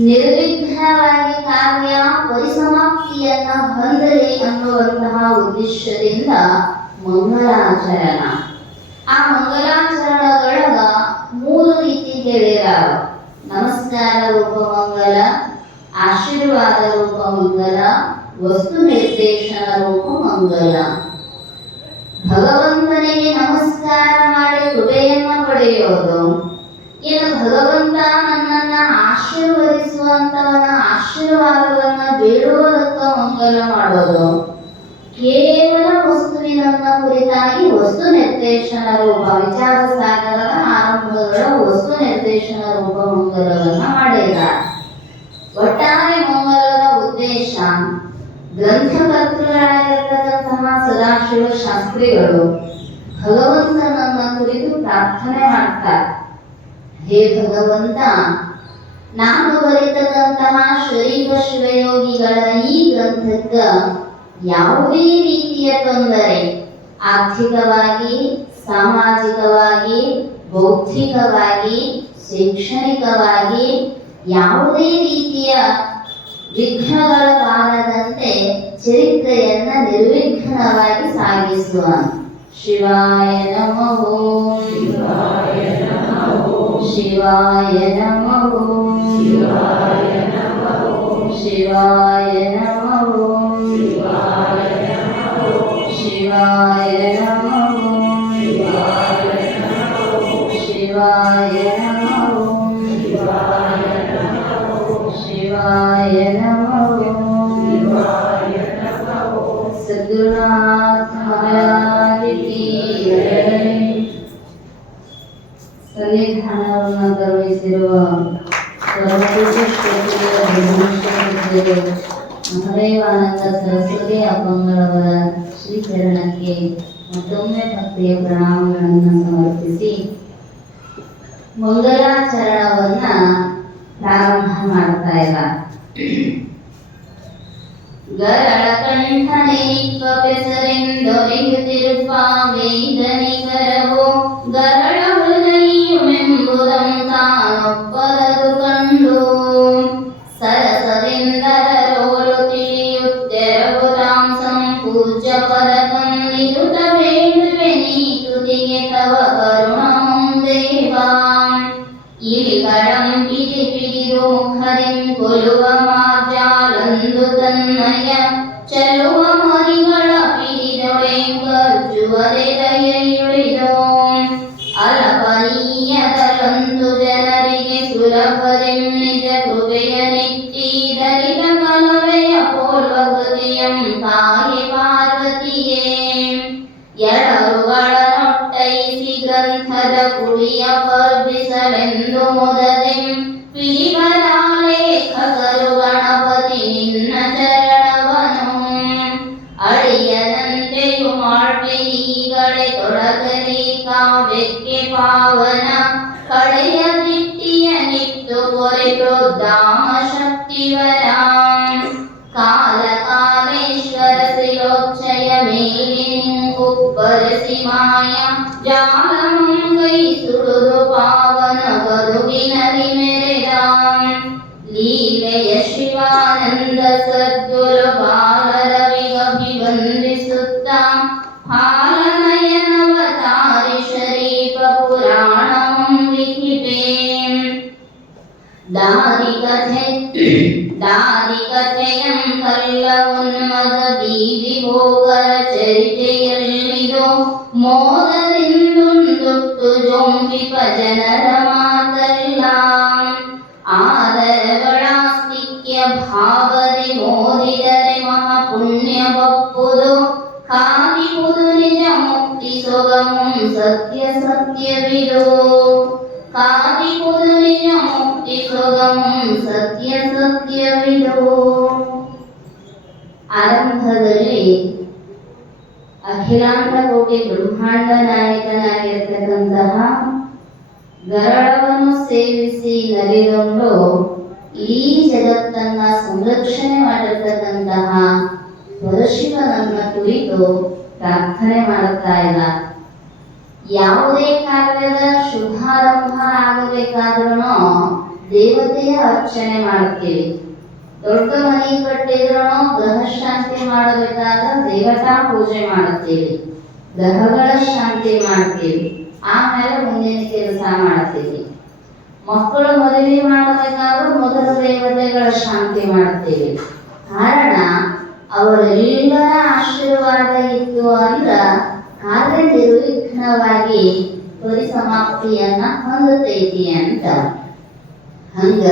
ನಿರ್ವಿಘ್ನವಾಗಿ ಕಾರ್ಯ ಪರಿಸಮಾಪ್ತಿಯನ್ನ ಹೊಂದಲಿ ಅನ್ನುವಂತಹ ಉದ್ದೇಶದಿಂದ ಮಂಗಲಾಚರಣ. ಆ ಮಂಗಲಾಚರಣೆಗಳಗ 3 ರೀತಿ ಹೇಳಿದಾರ. ನಮಸ್ಕಾರ ರೂಪ ಮಂಗಲ, ಆಶೀರ್ವಾದ ರೂಪ ಮಂಗಲ, ವಸ್ತು ನಿರ್ದೇಶನ ರೂಪ ಮಂಗಲ. ಭಗವಂತನಿಗೆ ನಮಸ್ಕಾರ ಮಾಡಿ ಕೃಪೆಯನ್ನ ಪಡೆಯೋದು, ಇನ್ನು ಭಗವಂತ ನನ್ನನ್ನ ಆಶೀರ್ವದಿಸುವಂತವನ ಆಶೀರ್ವಾದವನ್ನ ಬೇಡುವುದಕ್ಕ ಮಂಗಲ ಮಾಡೋದು. ಕೇವಲ ವಸ್ತುವಿನನ್ನ ಕುರಿತಾಗಿ ವಸ್ತು ನಿರ್ದೇಶನ ರೂಪ ವಿಚಾರ ಸಾಗರದ ಆರಂಭಗಳ ವಸ್ತು ನಿರ್ದೇಶನ ರೂಪ ಮಂಗಲವನ್ನ ಮಾಡಿದ್ದಾರೆ. ಒಟ್ಟಾರೆ ಮಂಗಲದ ಉದ್ದೇಶ ಗ್ರಂಥಕರ್ತೃಗಳಾಗಿರ್ತಕ್ಕಂತಹ ಸದಾಶಿವ ಶಾಸ್ತ್ರಿಗಳು ಭಗವಂತನನ್ನ ಕುರಿತು ಪ್ರಾರ್ಥನೆ ಮಾಡ್ತಾರೆ. ಹೇ ಭಗವಂತ, ನಾನು ಬರೆತಕ್ಕಂತಹ ಶರೀರ ಶಿವಯೋಗಿಗಳ ಈ ಗ್ರಂಥಕ್ಕ ಯಾವುದೇ ರೀತಿಯ ತೊಂದರೆ, ಆರ್ಥಿಕವಾಗಿ, ಸಾಮಾಜಿಕವಾಗಿ, ಬೌದ್ಧಿಕವಾಗಿ, ಶೈಕ್ಷಣಿಕವಾಗಿ ಯಾವುದೇ ರೀತಿಯ ವಿಘ್ನಗಳ ಬಾರದಂತೆ ಚರಿತ್ರೆಯನ್ನ ನಿರ್ವಿಘ್ನವಾಗಿ ಸಾಗಿಸುವ. ಶಿವಾಯ ನಮಃ, ಶಿವಾಯ ನಮಃ, ಶಿವಾಯ ನಮಃ, ಶಿವಾಯ ನಮಃ, ಶಿವಾಯ ನಮಃ, ಶಿವಾಯ ನಮಃ, ಶಿವಾಯ ನಮಃ, ಶಿವಾಯ ನಮಃ. ಸದ್ಗುರುನಾಥ ಮಹಾರಾಜ ಕಿ ಜೈ. ಸನ್ನಿಧಾನವನ್ನು ಗೌರವಿಸಿರುವ ಮಹದೇವಾನಂದ ಸರಸ್ವತಿ ಅಪ್ಪಂಗಳವರ ಶ್ರೀಚರಣಕ್ಕೆ ಮತ್ತೊಮ್ಮೆ ಭಕ್ತಿಯ ಪ್ರಣಾಮಗಳನ್ನು ಸಮರ್ಪಿಸಿ ಮಂಗಲಾಚರಣವನ್ನ ಪ್ರಾರಂಭ ಮಾಡ್ತಾ ಇದ್ದಾರೆ. ಗರಳ ಕಂಠನೆನಿಪ್ಪೆಸರೆಂದೊರೆಯುತ್ತಿರುವ ವೇದನಿಕರವೋ ಗರಳ ಹೃದಯಮೆಂಬುದಂ ತಾನೊಪ್ಪರದು ಕಂಡು ಸರಸರಿಂದರೋಲು ತಿಳಿಯುತ್ತೆರವುದಾಂ ಸಂಪೂಜ್ಯ ಪದಕಂ ನಿರುತ ಬೇಡುವೆ ನೀ ತುದಿಗೆ ತವ ಕರುಣಮಂ ದೇವಾಂ. ಇಲಿಕಳಂ ಪಿಡಿ ಪಿಡಿದು ಮುಖರಿಂ ಕೊಲುವ ಮಾರ್ಜಾಲಂದು ತನ್ಮಯ ಚಲುವ ಮರಿಗಳ ಪಿಡಿದೊಡೆ ಕರ್ಜುವರೆ ದಯೆಯುಳಿದೋ. ಅಲಪನೀಯದಲಂದು ಜನರಿಗೆ ಸುಲಭದೆಂ ನಿಜ ಕೃಪೆಯ ನಿತ್ತಿ ದಲಿತ ಕಲವೆಯ ಪೂರ್ವಗತಿಯಂ ತಾಯಿ ಪಾರ್ವತಿಯೇ. ಎಡರುಗಳ ನೊಟ್ಟೈಸಿ ಗ್ರಂಥದ ಕುಡಿಯ ಪರ್ಬಿಸಲೆಂದು ಮೊದಲೆಂ ಲೇಖಕರು ಗಣಪತಿ ನಿನ್ನ ಚರಣವನು ಅಡಿಯನಂತೆಯು ಮಾಡ್ಬಿನಿಗಳೆ ತೊಡಗಲಿ ಕಾವ್ಯಕ್ಕೆ ಪಾವನ ಕಡೆಯ ದಿಟ್ಟಿಯ ನಿತ್ತು ಕೊರೆತು ಧಾಮ ಶಕ್ತಿವರ. ಕಾಲ ಕಾಲೇಶ್ವರ ಶ್ರೀಲೋಚ್ಚಯ ಮೇಲಿನಿಂಗುಬ್ಬರಸಿ ಮಾಯ ಜಾಲಮಂಗೈ ಸುಡುದು ಪಾವನ ಬದುಕಿನಲ್ಲಿ ಮೆರೆದ. ಲೀಲೆಯ ಶಿವಾನಂದ ಸದ್ಗುರು ಬಾಲರವಿಗಭಿವಂದಿಸುತ್ತ ಹಾಲನಯನವತಾರಿ ಶರೀಪ ಪುರಾಣಮಂ ಲಿಖಿಪೆ. ದಾನಿ ಕಥೆ ಹೋಗರ ಚರಿತೆಯಲ್ಲಿದೋ ಮೋದದಿಂದುಂದುಟ್ಟು ಜೊಂಬಿಪ ಜನರ ಮಾತಲ್ಲ ಆದರಗಳಾಸ್ತಿಕ್ಯ ಭಾವದಿ ಮೋದಿದರೆ ಮಹಾಪುಣ್ಯ ಬಪ್ಪುದು ಕಾದಿಪುದು ನಿಜ ಮುಕ್ತಿ ಸೊಗಮುಂ ಸತ್ಯ ಸತ್ಯವಿದೋ ಕಾದಿಪುದು ನಿಜ ಮುಕ್ತಿ ಸೊಗಮುಂ ಸತ್ಯ ಸತ್ಯವಿದೋ. ಆರಂಭದಲ್ಲಿ ಅಖಿಲಾಂಡ ಕೋಟಿ ಬ್ರಹ್ಮಾಂಡ ನಾಯಕನಾಗಿರ್ತಕ್ಕಂತಹ ಗರಳವನ್ನು ಸೇವಿಸಿ ನಲಿದುಕೊಂಡು ಈ ಜಗತ್ತನ್ನ ಸಂರಕ್ಷಣೆ ಮಾಡಿರ್ತಕ್ಕಂತಹ ಪರಶಿವನನ್ನ ಕುರಿತು ಪ್ರಾರ್ಥನೆ ಮಾಡುತ್ತಾ ಇದ್ದ. ಯಾವುದೇ ಕಾರ್ಯದ ಶುಭಾರಂಭ ಆಗಬೇಕಾದ್ರೂ ದೇವತೆಯ ಅರ್ಚನೆ ಮಾಡುತ್ತೀವಿ. ದೊಡ್ಡ ಮನೆ ಕಟ್ಟಿದ್ರೂ ಗ್ರಹ ಶಾಂತಿ ಮಾಡಬೇಕಾದ ದೇವತಾ ಪೂಜೆ ಮಾಡುತ್ತೀವಿ, ಗ್ರಹಗಳ ಶಾಂತಿ ಮಾಡ್ತೀವಿ, ಆಮೇಲೆ ಮುಂದಿನ ಕೆಲಸ ಮಾಡ್ತೀವಿ. ಮಕ್ಕಳು ಮದುವೆ ಮಾಡಬೇಕಾದ್ರೂ ಮೊದಲ ದೇವತೆಗಳ ಶಾಂತಿ ಮಾಡ್ತೀವಿ. ಕಾರಣ ಅವರೆಲ್ಲರ ಆಶೀರ್ವಾದ ಇತ್ತು ಅಂದ್ರ ಕಾರ್ಯ ನಿರ್ವಿಘ್ನವಾಗಿ ಪರಿಸಮಾಪ್ತಿಯನ್ನ ಹೊಂದತೈತಿ ಅಂತ. ಹಂಗ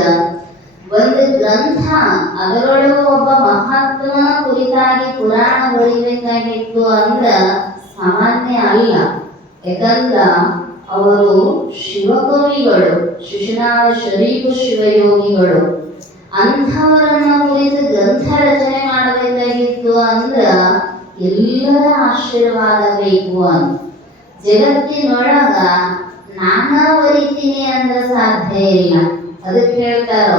ಒಂದು ಗ್ರಂಥ ಅದರೊಳಗೆ ಒಬ್ಬ ಮಹಾತ್ಮನ ಕುರಿತಾಗಿ ಪುರಾಣ ಬರೀಬೇಕಾಗಿತ್ತು ಅಂದ್ರ ಸಾಮಾನ್ಯ ಅಲ್ಲ. ಯಾಕಂದ್ರ ಅವರು ಶಿವಕವಿಗಳು, ಶಿಶುನಾಳ ಶರೀಫು ಶಿವಯೋಗಿಗಳು. ಅಂಥವರನ್ನ ಕುರಿತು ಗ್ರಂಥ ರಚನೆ ಮಾಡಬೇಕಾಗಿತ್ತು ಅಂದ್ರ ಎಲ್ಲರ ಆಶೀರ್ವಾದ ಬೇಕು ಅಂತ. ಜಗತ್ತಿನೊಳಗ ನಾನಾ ಬರಿತೀನಿ ಅಂದ್ರೆ ಸಾಧ್ಯ ಇಲ್ಲ. ಅದಕ್ಕೆ ಹೇಳ್ತಾರ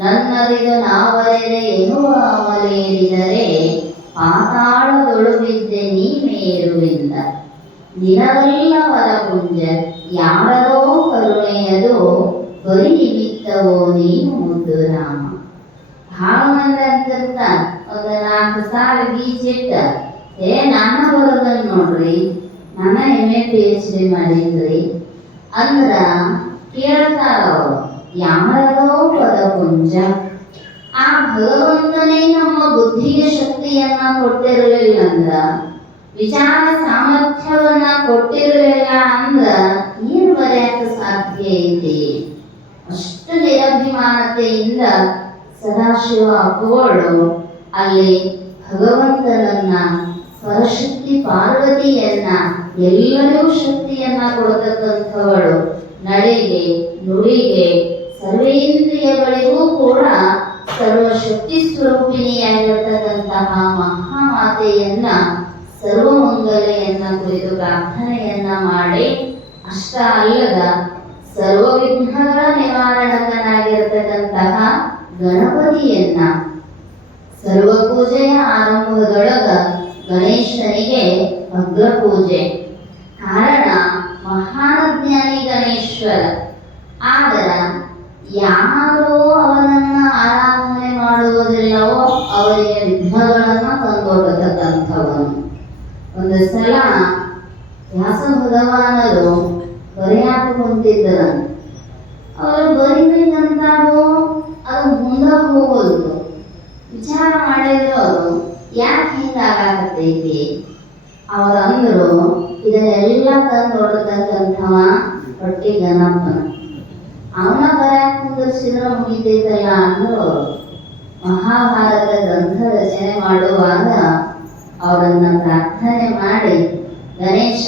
ನನ್ನರಿದು ನಾವರಿದೆ ಎನ್ನುವ ಅಮಲೇರಿದರೆ ಪಾತಾಳದೊಳು ಬಿದ್ದೆ ನೀ ಮೇರುವಿಂದ ನಿನವಲ್ಲ ಪರಪುಂಜ ಯಾರದೋ ಕರುಣೆಯದು ಬರಿ ನಿಮಿತ್ತವೋ ನೀನು ಮುದ್ದು ರಾಮ. ಭಾಳ ಮಂದಿ ಅಂತಿರ್ತ ಒಂದು 4 ಸಾಲ ಗೀಚಿಟ್ಟ ನಾನ ಬರೋದನ್ನ ನೋಡ್ರಿ, ನನ್ನ MA-PhD ಮಾಡಿದ್ರಿ ಅಂದ್ರ ಕೇಳ್ತಾರ ಅವರು ಯಾರದೋ ಪದಪುಂಜ. ಆ ಭಗವಂತನೇ ನಮ್ಮ ಬುದ್ಧಿಗೆ ಶಕ್ತಿಯನ್ನ ಕೊಟ್ಟಿರಲಿಲ್ಲ ಅಂದ್ರ, ವಿಚಾರ ಸಾಮರ್ಥ್ಯವನ್ನ ಕೊಟ್ಟಿರಲಿಲ್ಲ ಅಂದ್ರ ಏನು ಬರೆಯಕ್ಕೆ ಸಾಧ್ಯ ಐತಿ? ಅಷ್ಟು ನಿರಭಿಮಾನತೆಯಿಂದ ಸದಾಶಿವ ಅಪ್ಪಗಳು ಅಲ್ಲಿ ಭಗವಂತನನ್ನ, ಪರಶಕ್ತಿ ಪಾರ್ವತಿಯನ್ನ, ಎಲ್ಲರಿಗೂ ಶಕ್ತಿಯನ್ನ ಕೊಡತಕ್ಕಂಥವಳು, ನಡೆಗೆ ನುಡಿಗೆ ಸರ್ವೇಂದ್ರಿಯಗಳಿಗೂ ಕೂಡ ಸರ್ವಶಕ್ತಿ ಸ್ವರೂಪಿಣಿಯಾಗಿರ್ತಕ್ಕಂತಹ ಮಹಾಮಾತೆಯನ್ನ ಸರ್ವಮಂಗಲೆಯನ್ನ ಕುರಿತು ಪ್ರಾರ್ಥನೆಯನ್ನ ಮಾಡಿ, ಅಷ್ಟ ಅಲ್ಲದ ಸರ್ವ ವಿಘ್ನಗಳ ನಿವಾರಣಕನಾಗಿರ್ತಕ್ಕಂತಹ ಗಣಪತಿಯನ್ನ ಸರ್ವ ಪೂಜೆಯ ಆರಂಭದೊಳಗ ಗಣೇಶನಿಗೆ ಅಗ್ರ ಪೂಜೆ. ಕಾರಣ ಮಹಾಜ್ಞಾನಿ ಗಣೇಶ್ವರ. ಆದರ ಯಾರೋ ಅವನನ್ನ ಆರಾಧನೆ ಮಾಡುವುದಿಲ್ಲವೋ ಅವರಿಗೆ ವಿಘ್ನಗಳನ್ನ ತಂದೊಡ್ಡತಕ್ಕಂಥವನು. ಒಂದು ಸಲ ವ್ಯಾಸ ಭಗವಾನರು ಬರೆಯಾಕ ಕುಂತಿದ್ದರು. ಅವರು ಬರಿಬೇಕಂತಾಗೋ ಅದು ಮುಂದೆ ಹೋಗೋದು ವಿಚಾರ ಮಾಡಿದ್ರು. ಅವರು ಯಾಕೆ ಹಿಂಗಾಗತೈತಿ? ಅವರಂದ್ರು ಇದನ್ನೆಲ್ಲ ತಂದೊಡ್ಡತಕ್ಕಂಥವ ಹೊಟ್ಟಿ ಗಣಪನ, ಅವನ ಬರೆಯಾಕ ಕುಂದಿರ್ಸಿದ್ರ ಮುಗಿತೈತಲ್ಲ ಅಂದ್ರು. ಮಹಾಭಾರತ ಗ್ರಂಥ ರಚನೆ ಮಾಡುವಾಗ ಅವರನ್ನ ಪ್ರಾರ್ಥನೆ ಮಾಡಿ, ಗಣೇಶ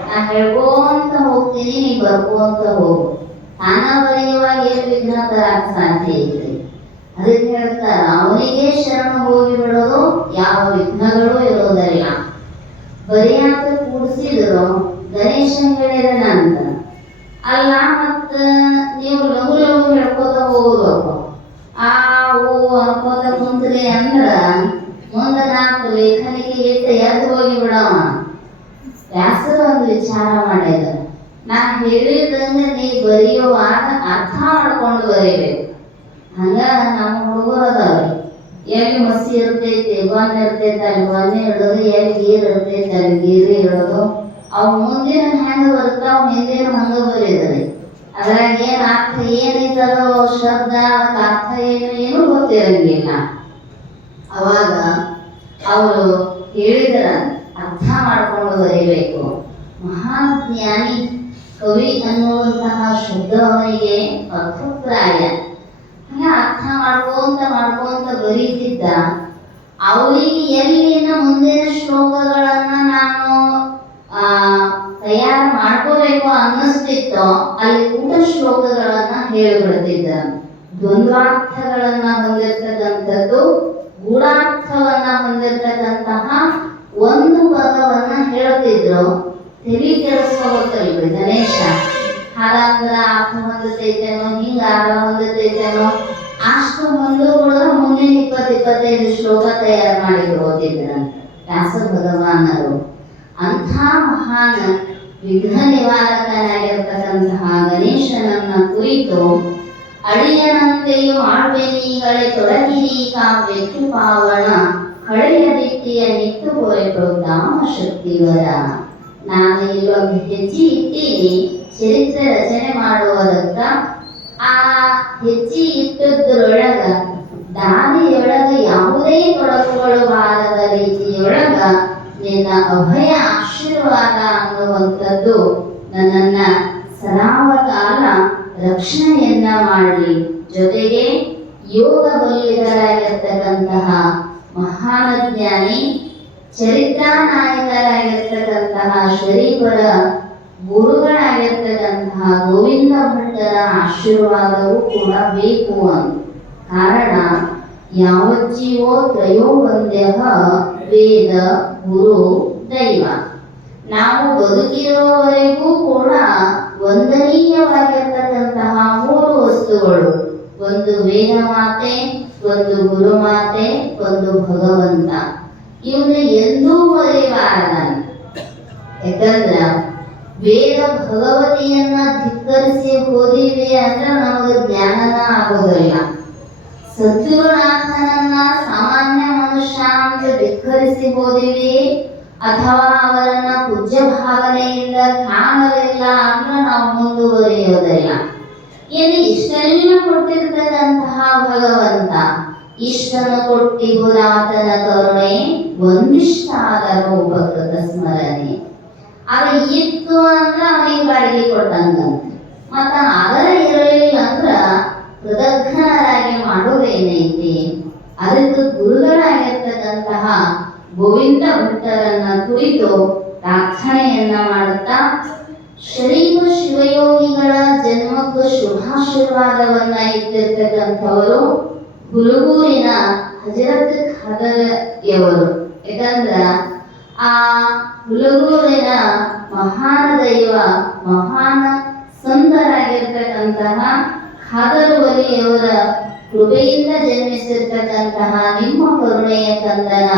ನಾ ಹೇಳ್ಕೊಂತ ಹೋಗ್ತೀನಿ, ನೀ ಬರ್ಕೊಂತ ಹೋಗು, ತಾನ ಬರೆಯುವಾಗ ಏನು ವಿಘ್ನ ತರಕ ಸಾಧ್ಯ ಐತಿ? ಅದಕ್ಕೆ ಹೇಳ್ತಾರ ಅವನಿಗೆ ಶರಣ ಹೋಗಿ ಬಿಡೋದು, ಯಾವ ವಿಘ್ನಗಳು ಇರೋದಲ್ಲ. ಬರೆಯಾಕ ಕೂಡಿಸಿದ್ರು ಗಣೇಶನ್ ಹೇಳಿದ ಅಂತ ಅಲ್ಲ, ಮತ್ತ ನೀವು ಲಘು ಲಘು ಹೇಳ್ಕೋತ ಹೋಗ್ಬೇಕು. ಆ ಹೂ ಅನ್ಕೋತ ಕುಂತ್ರಿ ಅಂದ್ರ ಮುಂದೆ 4 ಲೇಖನಿಗೆ ಇಟ್ಟು ಎದ್ದು ಹೋಗಿ ಬಿಡವ. ವ್ಯಾಸರು ಒಂದು ವಿಚಾರ ಮಾಡಿದ, ನಾ ಹೇಳಿದಂಗೆ ನೀ ಬರೆಯುವಾಗ ಅರ್ಥ ಮಾಡ್ಕೊಂಡು ಬರೀಬೇಕು. ಹಂಗ ನಮ್ಮ ಹುಡುಗರು ಅದಾವ್ರಿ, ಎಲ್ಲಿ ಮಸಿ ಇರ್ತೈತಿ ಬನ್ ಇರ್ತೈತಿ ಅಲ್ಲಿ ಬನ್ನಿ ಇಡೋದು, ಎಲ್ಲಿ ಗೀರ್ ಇರ್ತೈತಿ ಅಲ್ಲಿ ಗೀರಿ ಇಡೋದು. ಅವು ಮುಂದಿನ ಹೆಂಗ ಬರ್ತಾವ ಹಿಂದಿನ ಹಂಗ ಬರೀದ್ರಿ. ಅದ್ರಾಗ ಏನ್ ಅರ್ಥ ಏನಿದ್ದದೋ ಶಬ್ದ ಅದಕ್ಕೆ ಅರ್ಥ ಏನು ಗೊತ್ತಿರಂಗಿಲ್ಲ. ಅವಾಗ ಅವರು ಹೇಳಿದ್ರ ಅರ್ಥ ಮಾಡ್ಕೊಂಡು ಬರೀಬೇಕು. ಮಹಾನ್ ಜ್ಞಾನಿ ಕವಿ ಅನ್ನುವಂತಹ ಶಬ್ದ ಅವನಿಗೆ ಅರ್ಥಪ್ರಾಯ. ಹಂಗ ಅರ್ಥ ಮಾಡ್ಕೊಂತ ಬರೀತಿದ್ದ. ಅವರಿಗೆ ಎಲ್ಲಿನ ಮುಂದಿನ ಶ್ಲೋಕಗಳನ್ನ ನಾನು ತಯಾರು ಮಾಡ್ಕೋಬೇಕು ಅನ್ನಿಸ್ತಿತ್ತೋ ಅಲ್ಲಿ ಊಟ ಶ್ಲೋಕಗಳನ್ನ ಹೇಳಿಬಿಡ್ತಿದ್ದ. ದ್ವಂದ್ವಾರ್ಥಗಳನ್ನ ಹೊಂದಿರ್ತಕ್ಕಂಥದ್ದು, ಗೂಢಾರ್ಥವನ್ನ ಹೊಂದಿರ್ತಕ್ಕಂತಹ ಒಂದು ಪದವನ್ನ ಹೇಳ್ತಿದ್ರು. ತಲೆ ಕೆಡಿಸ್ಕೋಬೇಕಲ್ರಿ ಗಣೇಶ. ಹಾಗಾದ್ರ ಅರ್ಥ ಹೊಂದತೈತೇನೋ, ಹಿಂಗ ಅರ್ಥ ಹೊಂದತೈತೇನೋ, ಅಷ್ಟು ಮುಂದುವರೆದ ಮುಂದಿನ 20-25 ಶ್ಲೋಕ ತಯಾರು ಮಾಡಿ ಓದಿದ್ರಂತ ವ್ಯಾಸ ಭಗವಾನರು. ಅಂಥ ಮಹಾನ್ ವಿಘ್ನ ನಿವಾರಕನಾಗಿರ್ತಕ್ಕಂತಹ ಗಣೇಶನನ್ನ ಕುರಿತು ಅಡಿಯನಂತೆಯೂ ಆಳ್ವೆನೀಗಳೇ ತೊಡಗಿರಿ ಕಾವ್ಯಕ್ಕೆ ಪಾವನ ಕಳೆಯ ದಿಟ್ಟಿಯ ನಿಟ್ಟು ಪೊರೆಕೊಳ್ತಾಮ ಶಕ್ತಿವರ. ನಾನು ಇಲ್ಲೊಂದು ಹೆಜ್ಜೆ ಇಟ್ಟೀನಿ ಚರಿತ್ರೆ ರಚನೆ ಮಾಡುವುದಕ್ಕ. ಆ ಹೆಜ್ಜೆ ಇಟ್ಟದ್ರೊಳಗ ದಾದಿಯೊಳಗ ಯಾವುದೇ ತೊಡಕುಗಳು ಬಾರದ ರೀತಿಯೊಳಗ ನಿನ್ನ ಅಭಯ ಆಶೀರ್ವಾದ ಅನ್ನುವಂಥದ್ದು ನನ್ನನ್ನ ಸದಾಕಾಲ ರಕ್ಷಣೆಯನ್ನ ಮಾಡಲಿ. ಜೊತೆಗೆ ಯೋಗ ಬಲ್ಲಿದರಾಗಿರ್ತಕ್ಕಂತಹ ಮಹಾನ್ ಜ್ಞಾನಿ, ಚರಿತ್ರಾ ನಾಯಕರಾಗಿರ್ತಕ್ಕಂತಹ ಶ್ರೀಪರ ಗುರುಗಳಾಗಿರ್ತಕ್ಕಂತಹ ಗೋವಿಂದ ಭಟ್ಟರ ಆಶೀರ್ವಾದವೂ ಕೂಡ ಬೇಕು ಅಂತ. ಕಾರಣ ಯಾವಜ್ಜೀವೋ ತ್ರಯೋ ವಂದ್ಯ ವೇದ ಗುರು ದೈವ. ನಾವು ಬದುಕಿರುವವರೆಗೂ ಕೂಡ ವಂದನೀಯವಾಗಿರ್ತಕ್ಕಂತಹ 3 ವಸ್ತುಗಳು: ಒಂದು ವೇದ ಮಾತೆ, ಒಂದು ಗುರು ಮಾತೆ, ಒಂದು ಭಗವಂತ. ಇವನ್ನ ಎಂದೂ ಮರೆಯಬಾರದಂತ. ಯಾಕಂದ್ರ ವೇದ ಭಗವತಿಯನ್ನ ಧಿಕ್ಕರಿಸಿ ಹೋದಿವಿ ಅಂದ್ರೆ ನಮಗೆ ಜ್ಞಾನನ ಆಗೋದಿಲ್ಲ. ಸದ್ಗುರುನಾಥನನ್ನ ಸಾಮಾನ್ಯ ಮನುಷ್ಯ ಅಂತ ಧಿಕ್ಕರಿಸಿ ಹೋದಿವಿ ಅಥವಾ ಅವರನ್ನ ಪೂಜ್ಯ ಭಾವನೆಯಿಂದ ಕಾಣಲಿಲ್ಲ ಅಂದ್ರೆ ನಾವು ಮುಂದುವರಿಯೋದಿಲ್ಲ. ಇಲ್ಲಿ ಇಷ್ಟೆಲ್ಲ ಕೊಟ್ಟಿರ್ತಕ್ಕಂತಹ ಭಗವಂತ ಇಷ್ಟನ್ನು ಕೊಟ್ಟಿಹುದಾತನ ಕರುಣೆ ಒಂದಿಷ್ಟಾದರೂ ಉಪಕೃತ ಸ್ಮರಣೆ. ಅದು ಇತ್ತು ಅಂದ್ರೆ ಅವನಿಗೆ ಬಾಡಿಗೆ ಕೊಟ್ಟಂಗಂತೆ. ಮತ್ತ ಅದರ ಇರಲಿಲ್ಲ ಅಂದ್ರ ಕೃತಜ್ಞರಾಗಿ ಮಾಡೋದೇನೈತಿ. ಅದಕ್ಕೆ ಗುರುಗಳಾಗಿರ್ತಕ್ಕಂತಹ ಗೋವಿಂದ ಭಟ್ಟರನ್ನ ಕುರಿತು ಪ್ರಾರ್ಥನೆಯನ್ನ ಮಾಡುತ್ತಾ, ಶರೀರ ಶಿವಯೋಗಿಗಳ ಜನ್ಮಕ್ಕೂ ಶುಭಾಶೀರ್ವಾದವನ್ನ ಇಟ್ಟಿರ್ತಕ್ಕಂಥವರು ಹುಲಗೂರಿನ ಹಜರತ್ ಖಾದರ್ಯವರು. ಯಾಕಂದ್ರ ಆ ಹುಲಗೂರಿನ ಮಹಾನ್ ದೈವ, ಮಹಾನ್ ಸಂತರಾಗಿರ್ತಕ್ಕಂತಹ ಖಾದರ್ ವಲಿಯವರ ಕೃಪೆಯಿಂದ ಜನ್ಮಿಸಿರ್ತಕ್ಕಂತಹ ನಿಮ್ಮ ಕರುಣೆಯ ಕಂದನ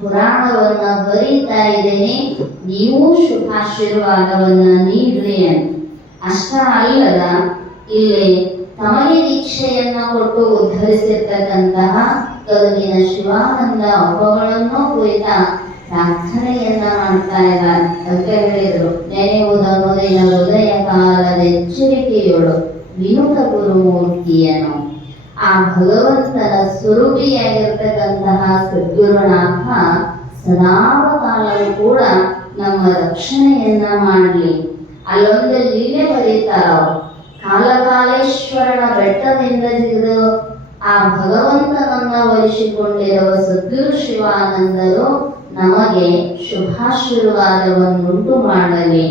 ಪುರಾಣವನ್ನ ಬರೀತಾ ಇದ್ದೇನೆ, ನೀವು ಶುಭಾಶೀರ್ವಾದವನ್ನ ನೀಡ್ರಿ ಅಂತ. ಅಷ್ಟ ಅಲ್ಲದ ಇಲ್ಲಿ ತಮಗೆ ದೀಕ್ಷೆಯನ್ನ ಕೊಟ್ಟು ಉದ್ಧರಿಸಿರ್ತಕ್ಕಂತಹ ಕರುಗಿನ ಶಿವಾನಂದ ಅಪ್ಪಗಳನ್ನು ಕುರಿತ ಪ್ರಾರ್ಥನೆಯನ್ನ ಮಾಡ್ತಾ ಇದ್ದಾರೆ ಅಂತ ಹೇಳಿದ್ರು. ನೆನೆಯುವುದನ್ನೋದಿನ ಹೃದಯ ಕಾಲದ ಎಚ್ಚರಿಕೆಯೋಳು ವಿನುತ ಗುರುಮೂರ್ತಿಯನ್ನು. ಆ ಭಗವಂತನ ಸ್ವರೂಪಿಯಾಗಿರ್ತಕ್ಕಂತಹ ಸದ್ಗುರುನಾಥ ಸದಾಕಾಲವೂ ಕೂಡ ನಮ್ಮ ರಕ್ಷಣೆಯನ್ನ ಮಾಡಲಿ. ಅಲ್ಲೊಂದು ಲೀಲೆ ಬರೀತಾರ. ಕಾಲಕಾಲೇಶ್ವರನ ಬೆಟ್ಟದಿಂದ ಜಿಗಿದು ಆ ಭಗವಂತನನ್ನ ವಹಿಸಿಕೊಂಡಿರುವ ಸದ್ಗುರು ಶಿವಾನಂದರು ನಮಗೆ ಶುಭಾಶೀರ್ವಾದವನ್ನುಂಟು ಮಾಡಲಿ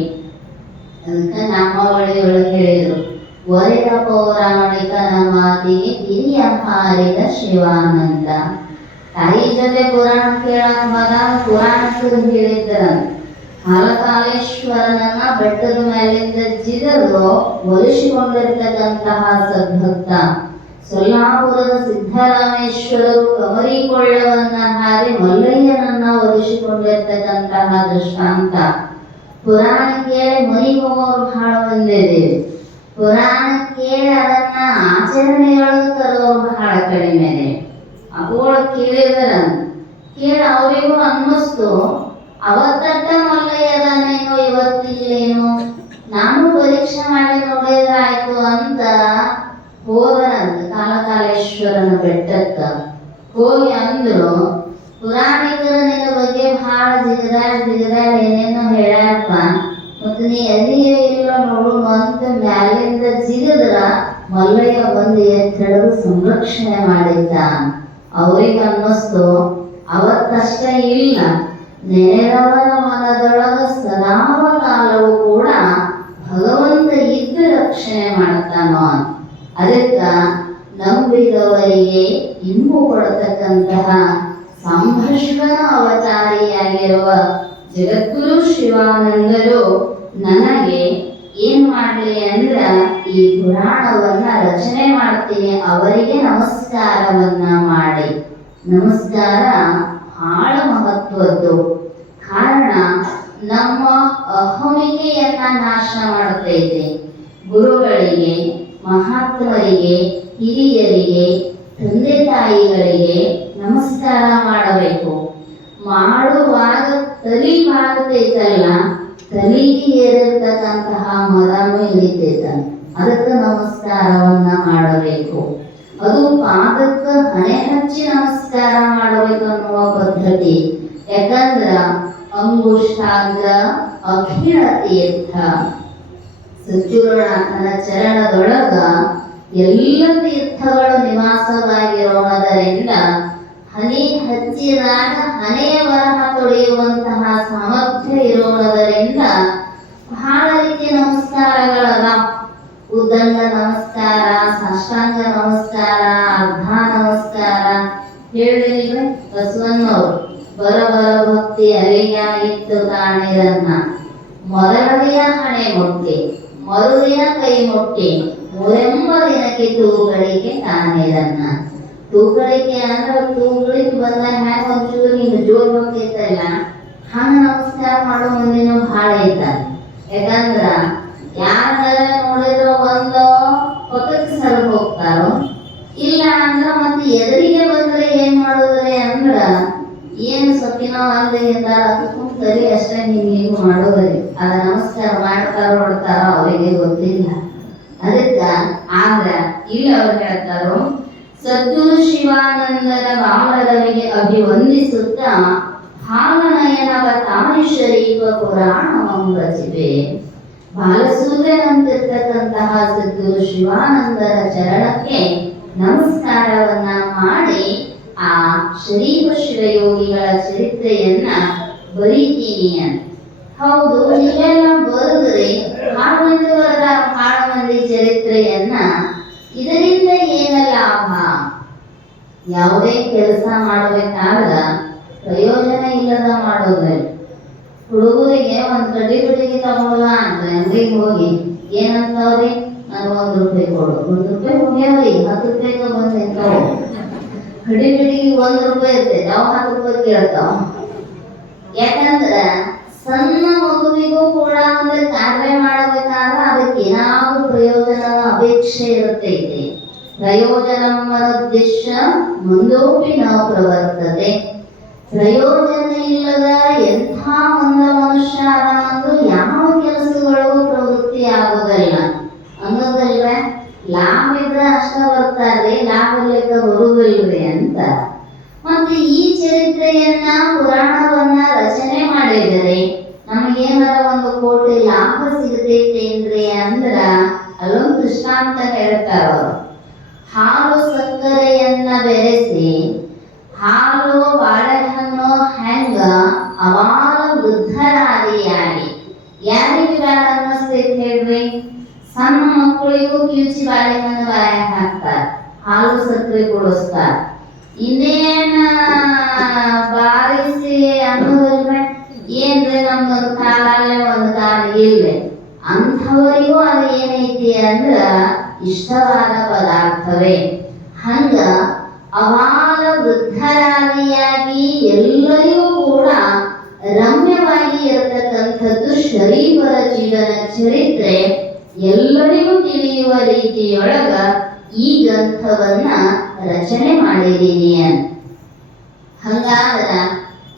ಅಂತ ನಾಮಾವಳಿಯೊಳಗೆ ಹೇಳಿದರು. ವರೆದ ಪೌರಾಣಿಕನ ಮಾತಿಗೆ ಹಿರಿಯ ಹಾರಿದ ಶಿವಾನಂದ. ತಾಯಿ ಜೊತೆ ಪುರಾಣ ಕೇಳಕ್ ಹೋದಾಗ ಪುರಾಣಕ್ಕೆ ಹೇಳಿದ್ರ ಕಾಲಕಾಲೇಶ್ವರನನ್ನ ಬೆಟ್ಟದ ಮೇಲಿಂದ ಜಿಗಿದು ಒಲಿಸಿಕೊಂಡಿರ್ತಕ್ಕಂತಹ ಸದ್ಭಕ್ತ. ಸೊಲ್ಲಾಪುರದ ಸಿದ್ದರಾಮೇಶ್ವರರು ಕಮರಿಕೊಳ್ಳವನ್ನ ಹಾರಿ ಮಲ್ಲಯ್ಯನನ್ನ ಒಲಿಸಿಕೊಂಡಿರ್ತಕ್ಕಂತಹ ದೃಷ್ಟಾಂತ. ಪುರಾಣ ಕೇಳಿ ಮರಿ ಹೋಗೋರು ಬಹಳ ಮಂದಿದೆ. ಪುರಾಣ ಕೇಳಿ ಅದನ್ನ ಆಚರಣೆಯೊಳಗೆ ತರೋರು ಬಹಳ ಕಡಿಮೆ. ಅವುಗಳು ಕೇಳಿದ್ರ ಕೇಳಿ ಅವರಿಗೂ ಅನ್ನಿಸ್ತು, ಅವತ್ತಟ್ಟ ಮಲ್ಲಯ್ಯ ಅದಾನೇನೋ ಇವತ್ತಿಲ್ಲೇನು, ನಾನು ಪರೀಕ್ಷೆ ಮಾಡಿ ನೋಡಿದ್ರಾಯ್ತು ಅಂತ ಹೋದರಂತ ಕಾಲಕಾಲೇಶ್ವರನ ಬೆಟ್ಟಕ್ಕ. ಹೋಗಿ ಅಂದ್ರು, ಪುರಾಣಿಕರು ನಿನ್ನ ಬಗ್ಗೆ ಬಹಳ ಜಿಗದಾಡ್ ಏನೇನೋ ಹೇಳ್ಯಾರಪ್ಪ, ಮತ್ತು ನೀ ಎದೆಯೇ ಇಲ್ಲ ನೋಡು ಅಂತ ಮ್ಯಾಲಿಂದ ಜಿಗದ್ರ ಮಲ್ಲಯ್ಯ ಬಂದು ಎತ್ತಿಡದು ಸಂರಕ್ಷಣೆ ಮಾಡಿದ್ದ. ಅವ್ರಿಗೆ ಅನ್ನಿಸ್ತು ಅವತ್ತಷ್ಟೇ ಇಲ್ಲ, ನೆನೆದವರ ಮನದೊಳಗ ಸದಾವ ಕಾಲವೂ ಕೂಡ ಭಗವಂತ ಇದ್ದು ರಕ್ಷಣೆ ಮಾಡ್ತಾನೋ. ಅದಕ್ಕ ನಂಬಿದವರಿಗೆ ಇಂಬು ಕೊಡತಕ್ಕಂತಹ ಸಂಭರ್ಷಣ ಅವತಾರಿಯಾಗಿರುವ ಜಗದ್ಗುರು ಶಿವಾನಂದರು ನನಗೆ ಏನ್ ಮಾಡ್ಲಿ ಅಂದ್ರ ಈ ಪುರಾಣವನ್ನ ರಚನೆ ಮಾಡ್ತೀನಿ, ಅವರಿಗೆ ನಮಸ್ಕಾರವನ್ನ ಮಾಡಿ. ನಮಸ್ಕಾರ ಬಹಳ ಮಹತ್ವದ್ದು. ಕಾರಣ ನಮ್ಮ ಅಹಮಿಕೆಯನ್ನ ನಾಶ ಮಾಡ್ತೈತೆ. ಗುರುಗಳಿಗೆ, ಮಹಾತ್ಮರಿಗೆ, ಹಿರಿಯರಿಗೆ, ತಂದೆ ತಾಯಿಗಳಿಗೆ ನಮಸ್ಕಾರ ಮಾಡಬೇಕು. ಮಾಡುವಾಗ ತಲಿ ಮಾಡ್ತೈತಲ್ಲ, ತಲೆಗೆ ಏರಿರ್ತಕ್ಕಂತಹ ಮದನೂ ಇಳಿತೈತ. ಅದಕ್ಕೆ ನಮಸ್ಕಾರವನ್ನ ಮಾಡಬೇಕು. ಅದು ಪಾದಕ್ಕೆ ಹಣೆ ಹಚ್ಚಿ ನಮಸ್ಕಾರ ಮಾಡಬೇಕು ಅನ್ನುವ ಪದ್ಧತಿ. ಯಾಕಂದ್ರ ಅಂಗುಷ್ಟಾಗ್ರ ಅಖಿಲ ತೀರ್ಥ ಸದ್ಗುರುನಾಥನ ಚರಣದೊಳಗ ಎಲ್ಲ ತೀರ್ಥಗಳು ನಿವಾಸವಾಗಿರೋದರಿಂದ ಹನಿ ಹಚ್ಚಿದಾಗ ಹನೆಯ ಬರಹ ತೊಳೆಯುವಂತಹ ಸಾಮರ್ಥ್ಯ ಇರೋದರಿಂದ ಬಹಳ ರೀತಿಯ ನಮಸ್ಕಾರಗಳದ. ಉದ್ದಂಡ ನಮಸ್ಕಾರ, ಸಾಷ್ಟಾಂಗ ನಮಸ್ಕಾರ, ಅರ್ಧ ನಮಸ್ಕಾರ ಹೇಳಿದ್ರೆ ಬಸವಣ್ಣವರು ಬರ ಭಕ್ತಿ ಅರಿಯಾಗಿತ್ತು ಕಾಣಿರನ್ನ. ಮೊದಲನೆಯ ಹಣೆ ಮುಟ್ಟಿ, ಮರುದಿನ ಕೈ ಮುಟ್ಟಿ, ಮೂರೆಂಬ ದಿನಕ್ಕೆ ತೂಗಳಿಗೆ ಕಾಣಿರನ್ನ. ತೂಗಳಿಗೆ ಅಂದ್ರೆ ತೂಗಳಿಗೆ ಬಂದಾಗ ಹ್ಯಾಂಗ ಒಂಚೂರು ಹಿಂಗೆ ಜೋರ್ ಹೋಗ್ತೈತಲ್ಲ, ಹಂಗ ನಮಸ್ಕಾರ ಮಾಡೋ ಮಂದಿನೂ ಭಾಳ ಐತಾರ. ಯಾಕಂದ್ರ ಯಾರ ನೋಡಿದ್ರು ಒಂದು ಪಕ್ಕಕ್ಕೆ ಸರ್ ಹೋಗ್ತಾರೋ, ಇಲ್ಲ ಅಂದ್ರ ಮತ್ತೆ ಎದುರಿಗೆ ಬಂದ್ರೆ ಏನ್ ಮಾಡೋದ್ರಿ ಅಂದ್ರ ಏನು ಸೊಪ್ಪಿನ ಅಂದಿರ್ತಾರ ತಲೆ ಅಷ್ಟೇ ಹಿಂಗೆ ಮಾಡೋದ್ರಿ. ಅದ ನಮಸ್ಕಾರ ಮಾಡ್ತಾರೋ ಹೊಡ್ತಾರೋ ಅವರಿಗೆ ಗೊತ್ತಿಲ್ಲ. ಅದಕ್ಕ ಆದ್ರ ಇಲ್ಲಿ ಅವ್ರು ಹೇಳ್ತಾರೋ, ಸದ್ಗುರು ಶಿವಾನಂದರ ಬಾಲರವಿಗೆ ಅಭಿವಂದಿಸುತ್ತಾ ಭಾವನಯನವ ತಾಯಿ ಶರೀಫ ಪುರಾಣವನ್ನು ರಚಿವೆ. ಬಾಲಸೂರ್ಯನಂತಿರ್ತಕ್ಕಂತಹ ಸದ್ಗುರು ಶಿವಾನಂದರ ಚರಣಕ್ಕೆ ನಮಸ್ಕಾರವನ್ನ ಮಾಡಿ ಆ ಶರೀಫ ಶಿವಯೋಗಿಗಳ ಚರಿತ್ರೆಯನ್ನ ಬರೀತೀನಿ ಅಂತ. ಹೌದು, ನೀವೆಲ್ಲ ಬರೆದ್ರಿ, ಬಹಳ ಮಂದಿ ಬರೆದಾರ ಬಹಳ ಮಂದಿ ಚರಿತ್ರೆಯನ್ನ. ಇದರಿಂದ ಏನ ಲಾಭ? ಯಾವುದೇ ಕೆಲಸ ಮಾಡಬೇಕಾದ ಪ್ರಯೋಜನ ಇಲ್ಲದ ಮಾಡೋದ್ರಿ. ಹುಡುಗರಿಗೆ ಒಂದ್ ಕಡ್ಡಿ ಬಿಡಿಗೆ ತಗೊಳ್ಳ ಅಂತ ಅಂಗಡಿಗೆ ಹೋಗಿ ಏನಂತವ್ರಿ, ನಾನು ₹1 ಕೊಡು. ₹1 ಹೋಗ್ಯಾವ್ರಿ, ₹10 ಬಂದ್ ನಿಂತಾವ. ಕಡ್ಡಿ ಬಿಡಿಗೆ ₹1 ಇರ್ತೈತೆ, ಅವ್ ₹10 ಕೇಳ್ತಾವ. ಯಾಕಂದ್ರ ಸಣ್ಣ ಮಗುವಿಗೂ ಕೂಡ ಒಂದು ಕಾರ್ಯ ಮಾಡಬೇಕಾದ್ರೆ ಅದಕ್ಕೆ ಏನಾದ್ರು ಪ್ರಯೋಜನದ ಅಪೇಕ್ಷೆ ಇರುತ್ತೈತೆ. ಪ್ರಯೋಜನೋದ್ದೇಶ ಮುಂದೋಪಿ ನಾವು ಪ್ರವರ್ತದೆ. ಪ್ರಯೋಜನ ಇಲ್ಲದ ಎಂಥ ಒಂದು ಮನುಷ್ಯ ಅನ್ನೋದು ಯಾವ ಕೆಲಸಗಳಿಗೂ ಪ್ರವೃತ್ತಿ ಆಗೋದಲ್ಲ ಅನ್ನೋದಲ್ವ. ಲಾಭ ಇದ್ರೆ ಅಷ್ಟ ಬರ್ತಾರ್ರಿ, ಲಾಭ ಇಲ್ಲದ ಬರುವುದಿಲ್ರಿ ಅಂತ. ಮತ್ತೆ ಈ ಚರಿತ್ರೆಯನ್ನ ಪುರಾಣವನ್ನ ರಚನೆ ಮಾಡಿದರೆ ನಮಗೇನಾರ ₹1 ಕೋಟಿ ಲಾಭ ಸಿಗತೈತೇನ್ರಿ ಅಂದ್ರ ಅಲ್ಲೊಂದು ದೃಷ್ಟಾಂತ ಹೇಳ್ತಾರ ಅವರು. ಹಾಲು ಸಕ್ಕರೆಯನ್ನ ಬೆರೆಸಿ ಹಾಲು ಬಾಳೆಹಣ್ಣು ಹೆಂಗ ಅವಾಲ ವೃದ್ಧರಾದಿಯಾಗಿ ಯಾರಿಗೆ ಬೇಡ ಅನ್ನಿಸ್ತೈತಿ ಹೇಳ್ರಿ? ಸಣ್ಣ ಮಕ್ಕಳಿಗೂ ಕಿವುಚಿ ಬಾಳೆಹಣ್ಣು ಬಾಯ ಹಾಕ್ತಾರ, ಹಾಲು ಸಕ್ಕರೆ ಕುಡಿಸ್ತಾರ. ಇನ್ನೇನ ಬಾರಿಸಿ ಅನ್ನೋದಲ್ವೇ, ಏನ್ರಿ ನಮ್ದೊಂದು ಕಾಲಲ್ಲೇ ಒಂದು ಕಾಲ ಇಲ್ವೇ ಅಂಥವರಿಗೂ ಅದು ಏನೈತಿ ಅಂದ್ರ ಇಷ್ಟವಾದ ಪದಾರ್ಥವೇ. ಹಂಗ ಅವಾಲ ವೃದ್ಧರಾದಿಯಾಗಿ ಎಲ್ಲರಿಗೂ ಕೂಡ ರಮ್ಯವಾಗಿ ಇರತಕ್ಕಂಥದ್ದು ಶರೀಫರ ಜೀವನ ಚರಿತ್ರೆ. ಎಲ್ಲರಿಗೂ ತಿಳಿಯುವ ರೀತಿಯೊಳಗ ಈ ಗ್ರಂಥವನ್ನ ರಚನೆ ಮಾಡಿದ್ದೀನಿ ಅಂತ. ಹಂಗಾದ್ರ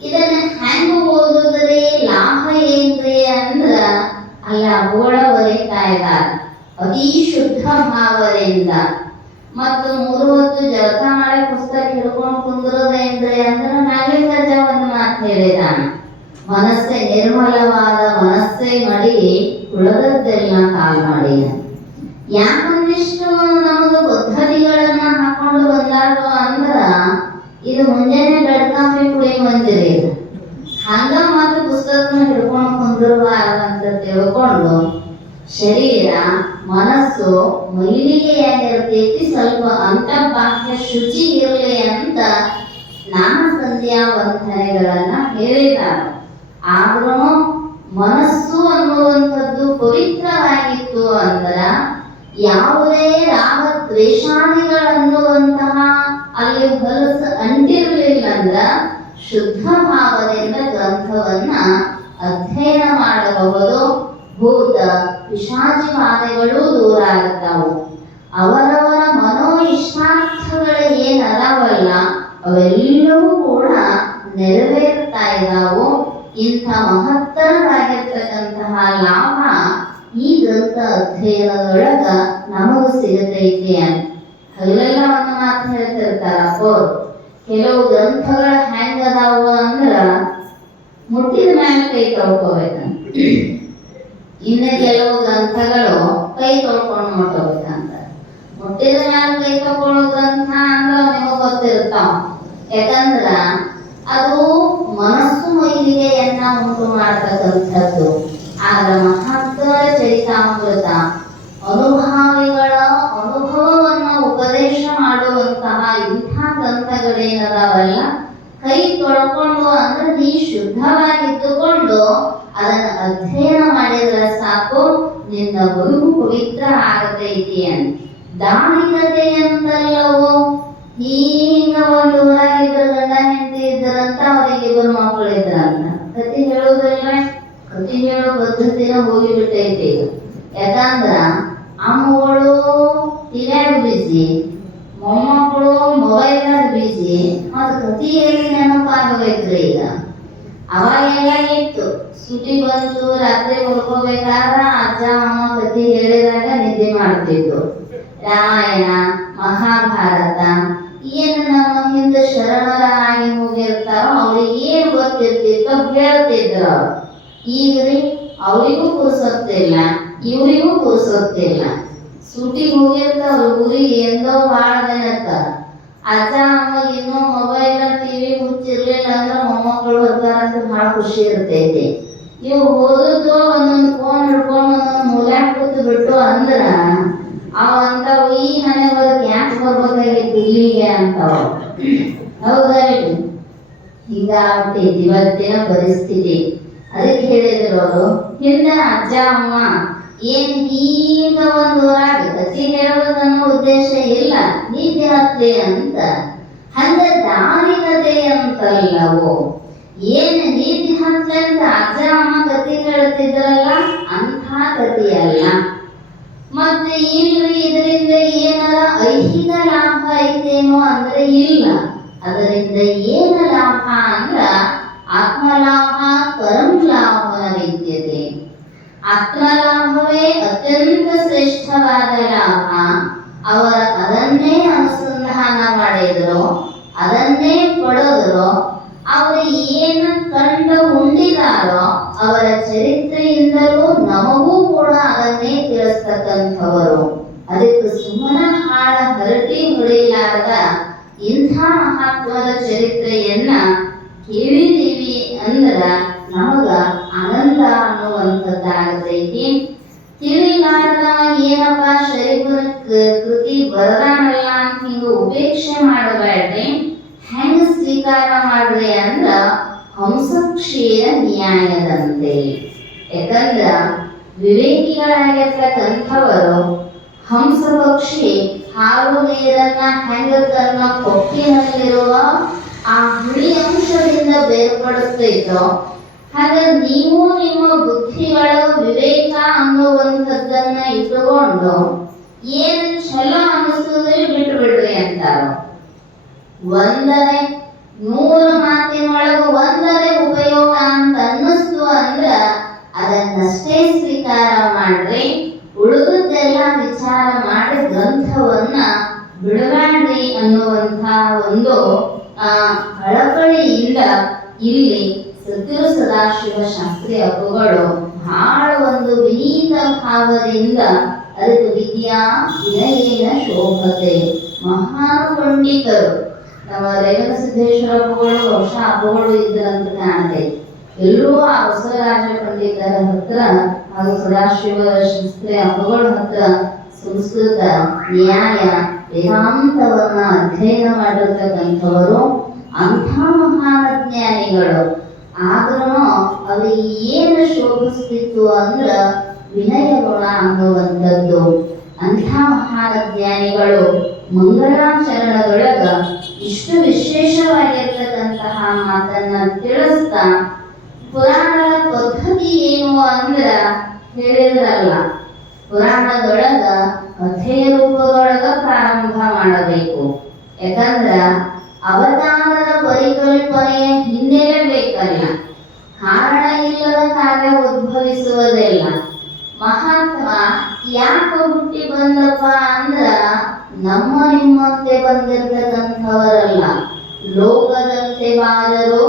ಇದನ್ನ ಹೆಂಗ ಓದುದ್ರಿ, ಲಾಭ ಏನ್ರಿ ಅಂದ್ರ ಅಲ್ಲ ಗೋಳ ಬರೀತಾ ಇದ್ದಾರೆ ಅತಿ ಶುದ್ಧ ಭಾವದಿಂದ. ಮತ್ತು 3 ಹೊತ್ತು ಜಳಕ ಮಾಡಿ ಪುಸ್ತಕ ಹಿಡ್ಕೊಂಡು ಕುಂದ್ರೋದೇನ್ರಿ ಅಂದ್ರೆ ನಾಗೇಂದ್ರಜ ಒಂದು ಮಾತು ಹೇಳಿದಾನ, ಮನಸ್ಸೇ ನಿರ್ಮಲವಾದ ಮನಸ್ಸೇ ಮಡಿ ಉಳದದ್ದೆಲ್ಲ ಕಾಲ್ ಮಾಡಿ. ಯಾಕೊಂದಿಷ್ಟು ನಮಗೆ ಪದ್ಧತಿಗಳನ್ನ ಹಾಕೊಂಡು ಬಂದಾಗ ಅಂದ್ರ ಇದು ಮುಂಜಾನೆ ಬೆಳ್ ಕಾಫಿ ಕುಡಿ ಬಂದಿರಿ ಹಂಗ ಮತ್ತು ಪುಸ್ತಕನ ಹಿಡ್ಕೊಂಡು ಕುಂದಿರಬಾರ್ದಂತ ತಿಳ್ಕೊಂಡು ಶರೀರ ಮನಸ್ಸು ಮೈಲಿಗೆಯಾಗಿರ್ತೈತಿ, ಸ್ವಲ್ಪ ಅಂತರ್ಬಾಹ್ಯ ಶುಚಿ ಇರಲಿ ಅಂತ ನಾಮ ಸಂಧ್ಯಾ ವಂದನೆಗಳನ್ನ ಹೇಳಿದ್ದಾರೆ. ಆದ್ರೂ ಮನಸ್ಸು ಅನ್ನುವಂಥದ್ದು ಪವಿತ್ರವಾಗಿತ್ತು ಅಂದ್ರ ಯಾವುದೇ ರಾಗ ದ್ವೇಷಾದಿಗಳನ್ನುವಂತಹ ಅಲ್ಲಿ ಹೊಲಸು ಅಂಟಿರಲಿಲ್ಲ ಅಂದ್ರ ಶುದ್ಧ ಭಾವದಿಂದ ಗ್ರಂಥವನ್ನ ಅಧ್ಯಯನ ಮಾಡಬಹುದು. ಭೂತ ಪಿಶಾಚಿ ಬಾಧೆಗಳು ದೂರ ಆಗ್ತಾವು. ಅವರವರ ಮನೋ ಇಷ್ಟಾರ್ಥಗಳು ಏನದಾವಲ್ಲ ಅವೆಲ್ಲವೂ ಕೂಡ ನೆರವೇರ್ತಾ ಇದ್ದಾವು. ಇಂಥ ಮಹತ್ತರವಾಗಿರ್ತಕ್ಕಂತಹ ಲಾಭ ಈ ಗ್ರಂಥ ಅಧ್ಯಯನದೊಳಗ ನಮಗೂ ಸಿಗತೈತಿ ಅಂತ ಹಗಲೆಲ್ಲ ಒಂದು ಮಾತು ಹೇಳ್ತಿರ್ತಾರ. ಕೆಲವು ಗ್ರಂಥಗಳ ಹೆಂಗದಾವು ಅಂದ್ರ ಮುಟ್ಟಿದ ಮ್ಯಾಲ ಕೈ ತೊಳ್ಕೋಬೇಕಂತ, ಇನ್ನು ಕೆಲವು ಗ್ರಂಥಗಳು ಕೈ ತೊಳ್ಕೊಂಡು ಮುಟ್ಟಬೇಕಂತ. ಮುಟ್ಟಿದ ಮ್ಯಾಲ ಕೈ ತೊಳ್ಕೊಳ್ಳೋ ಗ್ರಂಥ ಅಂದ್ರ ನಿಮಗೆ ಗೊತ್ತಿರ್ತಾವ, ಯಾಕಂದ್ರ ಅದು ಮನಸ್ಸು ಮೈಲಿಗೆಯನ್ನ ಉಂಟು ಮಾಡತಕ್ಕಂಥದ್ದು. ಆದ್ರ ಮಹತ್ವದ ಚರಿತಾಮೃತ ಅನುಭಾವಿಗಳ ಅನುಭವವನ್ನ ಉಪದೇಶ ಮಾಡುವಂತಹ ಇಂಥ ಗ್ರಂಥಗಳೇನದಾವಲ್ಲ ಕೈ ತೊಳ್ಕೊಂಡು ಅಂದ್ರೆ ನೀ ಶುದ್ಧವಾಗಿದ್ದುಕೊಂಡು ಅದನ್ನ ಅಧ್ಯಯನ ಮಾಡಿದ್ರೆ ಸಾಕು, ನಿನ್ನ ಬದುಕು ಪವಿತ್ರ ಆಗತೈತಿ ಅಂತ. ದಾನಿಕತೆ ಅಂತಲ್ಲವೋ, ಈಗ ಒಂದು ಊರಾಗಿದ್ದ ಗಂಡ ಹೆಂಡತಿ ಇದ್ದರಂತ ಅವರಿಗೆ 2 ಮಕ್ಕಳು ಇದ್ರಂತ. ಕತಿ ಹೇಳೋದಿಲ್ಲ, ಕತಿ ಹೇಳೋ ಪದ್ಧತಿನ ಹೋಗಿಬಿಟ್ಟೈತಿ ಈಗ. ಯಾಕಂದ್ರ ಅಮ್ಮಗಳು ಟಿವ್ಯಾಗ ಬಿಸಿ, ಮೊಮ್ಮಕ್ಕಳು ಮೊಬೈಲ್ನಾಗ ಬಿಸಿ, ಮತ್ತು ಕತಿ ಹೇಳಿ ನೆನಪಾಗಬೇಕ್ರಿ. ಈಗ ಅವಾಗೆಲ್ಲ ಇತ್ತು, ಸುಟಿ ಬಂತು ರಾತ್ರಿ ಮಲ್ಕೋಬೇಕಾದ್ರ ಅಜ್ಜ ಅಮ್ಮ ಕತಿ ಹೇಳಿದಾಗ ನಿದ್ದೆ ಮಾಡ್ತಿದ್ರು. ರಾಮಾಯಣ ಮಹಾಭಾರತ ಏನು ನಮ್ಮ ಹಿಂದೆ ಶರಣರಾಗಿ ಹೋಗಿರ್ತಾರೋ ಅವ್ರಿಗೆ ಏನು ಗೊತ್ತಿರ್ತಿತ್ತೋ ಹೇಳ್ತಿದ್ರು. ಈಗ್ರಿ ಅವರಿಗೂ ಪುರ್ಸೊತ್ತಿಲ್ಲ, ಇವರಿಗೂ ಪುರ್ಸೊತ್ತಿಲ್ಲ. ಸುಟಿಗೆ ಹೋಗಿರ್ತಾರ ಊರಿಗೆ ಎಂದೋ ಭಾಳ ದಿನಕ್ಕ. ಅಜ್ಜ ಅಮ್ಮ ಇನ್ನೂ ಮೊಬೈಲ್ ಟಿವಿ ಹುಚ್ಚಿರ್ಲಿಲ್ಲ ಅಂದ್ರೆ ಮೊಮ್ಮಕ್ಕಳು ಬರ್ತಾರಂತ ಭಾಳ ಖುಷಿ ಇರ್ತೈತಿ. ಇವು ಹೋದದ್ದು ಒಂದೊಂದು ಫೋನ್ ಹಿಡ್ಕೊಂಡು ಒಂದೊಂದು ಮೂಲ್ಯಾಗ ಕೂತು ಬಿಟ್ಟು ಅಂದ್ರ ಅವಂತಾವ್ ಈ ಮನೆ ಬರೋದು ಯಾಕೆ ಬರ್ಬೇಕಾಗಿತ್ತು ಇಲ್ಲಿಗೆ ಅಂತಾವ. ಹೌದಲ್ರಿ? ಹೀಗಾಗ್ಬಿಟ್ಟೈತಿ ಇವತ್ತಿನ ಪರಿಸ್ಥಿತಿ. ಅದಕ್ಕೆ ಹೇಳಿದ್ರು ಅವರು, ಹಿಂದೆ ಅಜ್ಜ ಅಮ್ಮ ಏನ್ ಈಗ ಒಂದು ಊರಾಗ ಕತಿ ಹೇಳೋದನ್ನೋ ಉದ್ದೇಶ ಇಲ್ಲ, ನಿದ್ದೆ ಹತ್ಲೆ ಅಂತ. ಹಂಗ ದಾನಿಕತೆ ಅಂತಲ್ಲವೋ, ಏನ್ ನಿದ್ದೆ ಹತ್ಲೆ ಅಂತ ಅಜ್ಜ ಅಮ್ಮ ಕತಿ ಹೇಳ್ತಿದ್ರಲ್ಲ ಅಂಥ ಕತಿಯಲ್ಲ. ಮತ್ತೆ ಇಲ್ರಿ ಇದರಿಂದ ಏನಾರ ಐಹಿಕ ಲಾಭ ಐತೇನೋ ಅಂದ್ರೆ ಇಲ್ಲ. ಅದರಿಂದ ಏನ ಲಾಭ ಅಂದ್ರ ಆತ್ಮಲಾಭ ಪರಂ ಲಾಭ ವಿದ್ಯತೆ. ಆತ್ಮಲಾಭವೇ ಅತ್ಯಂತ ಶ್ರೇಷ್ಠವಾದ ಲಾಭ. ಅವರ ಅದನ್ನೇ ಅನುಸಂಧಾನ ಮಾಡಿದ್ರು, ಅದನ್ನೇ ಪಡೆದ್ರು. ಅವರು ಏನು ಕಂಡು ಉಂಡಿದಾರೋ ಅವರ ಚರಿತ್ರೆಯಿಂದಲೂ ನಮಗೂ ಕೂಡ ಅದನ್ನೇ ತಿಳಿಸ್ತಕ್ಕಂಥವರು. ಅದಕ್ಕೆ ಸುಮ್ಮನ ಹಾಳ ಹರಟಿ ಹೊಡೆಯಲಾರದ ಇಂಥ ಮಹತ್ವದ ಚರಿತ್ರೆಯನ್ನ ಕೇಳಿದೀವಿ ಅಂದ್ರ ನಮಗ ಆನಂದ ಅನ್ನುವಂಥದ್ದಾಗತೈತಿ. ತಿಳಿಲಾರದ ಏನಪ್ಪ ಶರೀಫನ ಕೃತಿ ಬರದಾನಲ್ಲ ಅಂತ ಹಿಂಗ ಉಪೇಕ್ಷೆ ಮಾಡಬೇಡ್ರಿ, ಹೆಂಗ ಸ್ವೀಕಾರ ಮಾಡ್ರಿ ಅಂದ್ರ ಹಂಸಕ್ಷೀರ ನ್ಯಾಯದಂತೆ. ಯಾಕಂದ್ರ ವಿವೇಕಿಗಳಾಗಿರ್ತಕ್ಕಂಥವರು ಹಂಸ ಪಕ್ಷಿ ಹಾಲು ನೀರನ್ನ ಹೆಂಗ ತನ್ನ ಕೊಕ್ಕಿನಲ್ಲಿರುವ ಆ ಹುಳಿ ಅಂಶದಿಂದ ಬೇರ್ಪಡಿಸ್ತೈತೋ ಹಾಗೆ ನೀವು ನಿಮ್ಮ ಬುದ್ಧಿಗಳ ವಿವೇಕ ಅನ್ನುವಂಥದ್ದನ್ನ ಇಟ್ಟುಕೊಂಡು ಏನು ಚಲೋ ಅನಿಸ್ತದ್ರಿ ಬಿಟ್ಟು ಬಿಡ್ರಿ ಅಂತಾರ. ಒಂದರೆ 100 ಮಾತಿನೊಳಗೆ ಒಂದರೆ ಉಪಯೋಗ ಅಂತ ಅನ್ನಿಸ್ತು ಅಂದ್ರ ಅದನ್ನಷ್ಟೇ ಸ್ವೀಕಾರ ಮಾಡ್ರಿ. ಉಳಿದದ್ದೆಲ್ಲ ವಿಚಾರ ಮಾಡಿ ಗ್ರಂಥವನ್ನ ಅನ್ನುವಂಥ ಒಂದು ಕಳಕಳಿಯಿಂದ ಇಲ್ಲಿ ಸದ್ಗುರು ಸದಾಶಿವ ಶಾಸ್ತ್ರಿ ಅಪ್ಪುಗಳು ಬಹಳ ಒಂದು ವಿನೀತ ಭಾವದಿಂದ ಅದಕ್ಕೆ ವಿದ್ಯಾ ವಿನಯೇನ ಶೋಭತೆ ಮಹಾನ್ ಪಂಡಿತರು ನಮ್ಮ ರೇವಣ ಸಿದ್ದೇಶ್ವರ ಅಪ್ಪುಗಳು ವರ್ಷ ಅಪ್ಪುಗಳು ಇದ್ದರಂತ ಕಾಣದೆ ಎಲ್ಲರೂ ಆ ಬಸವರಾಜ ಪಂಡಿತರ ಹತ್ರ ಹಾಗೂ ಸದಾಶಿವ ಶಾಸ್ತ್ರಿ ಅಪ್ಪುಗಳ ಹತ್ರ ಸಂಸ್ಕೃತ ನ್ಯಾಯ ವೇದಾಂತವನ್ನ ಅಧ್ಯಯನ ಮಾಡಿರ್ತಕ್ಕಂಥವರು ಅಂಥ ಮಹಾನ್ ಜ್ಞಾನಿಗಳು. ಆದ್ರೂ ಅವರಿಗೆ ಏನು ಶೋಭಿಸ್ತಿತ್ತು ಅಂದ್ರ ವಿನಯ ಗುಣ ಅನ್ನುವಂಥದ್ದು. ಅಂಥ ಮಹಾನ್ ಜ್ಞಾನಿಗಳು ಮಂಗಳಾಚರಣದೊಳಗ ಇಷ್ಟು ವಿಶೇಷವಾಗಿರ್ತಕ್ಕಂತಹ ಮಾತನ್ನ ತಿಳಿಸ್ತಾ ಪುರಾಣದ ಪದ್ಧತಿ ಏನು ಅಂದ್ರ ಹೇಳಿದ್ರಲ್ಲ, ಪುರಾಣದೊಳಗ ಕಥೆಯ ರೂಪದೊಳಗ ಪ್ರಾರಂಭ ಮಾಡಬೇಕು. ಯಾಕಂದ್ರ ಅವತಾರದ ಪರಿಕಲ್ಪನೆಯ ಹಿನ್ನೆಲೆ ಬೇಕಲ್ಲ, ಕಾರಣ ಇಲ್ಲದ ಕಾರ್ಯ ಉದ್ಭವಿಸುವುದಿಲ್ಲ. ಮಹಾತ್ಮ ಯಾಕೆ ಹುಟ್ಟಿ ಬಂದಪ್ಪ ಅಂದ್ರ ನಮ್ಮ ನಿಮ್ಮಂತೆ ಬಂದಿರ್ತಕ್ಕಂಥವರಲ್ಲ. ಲೋಕದಂತೆ ಬಾರರೋ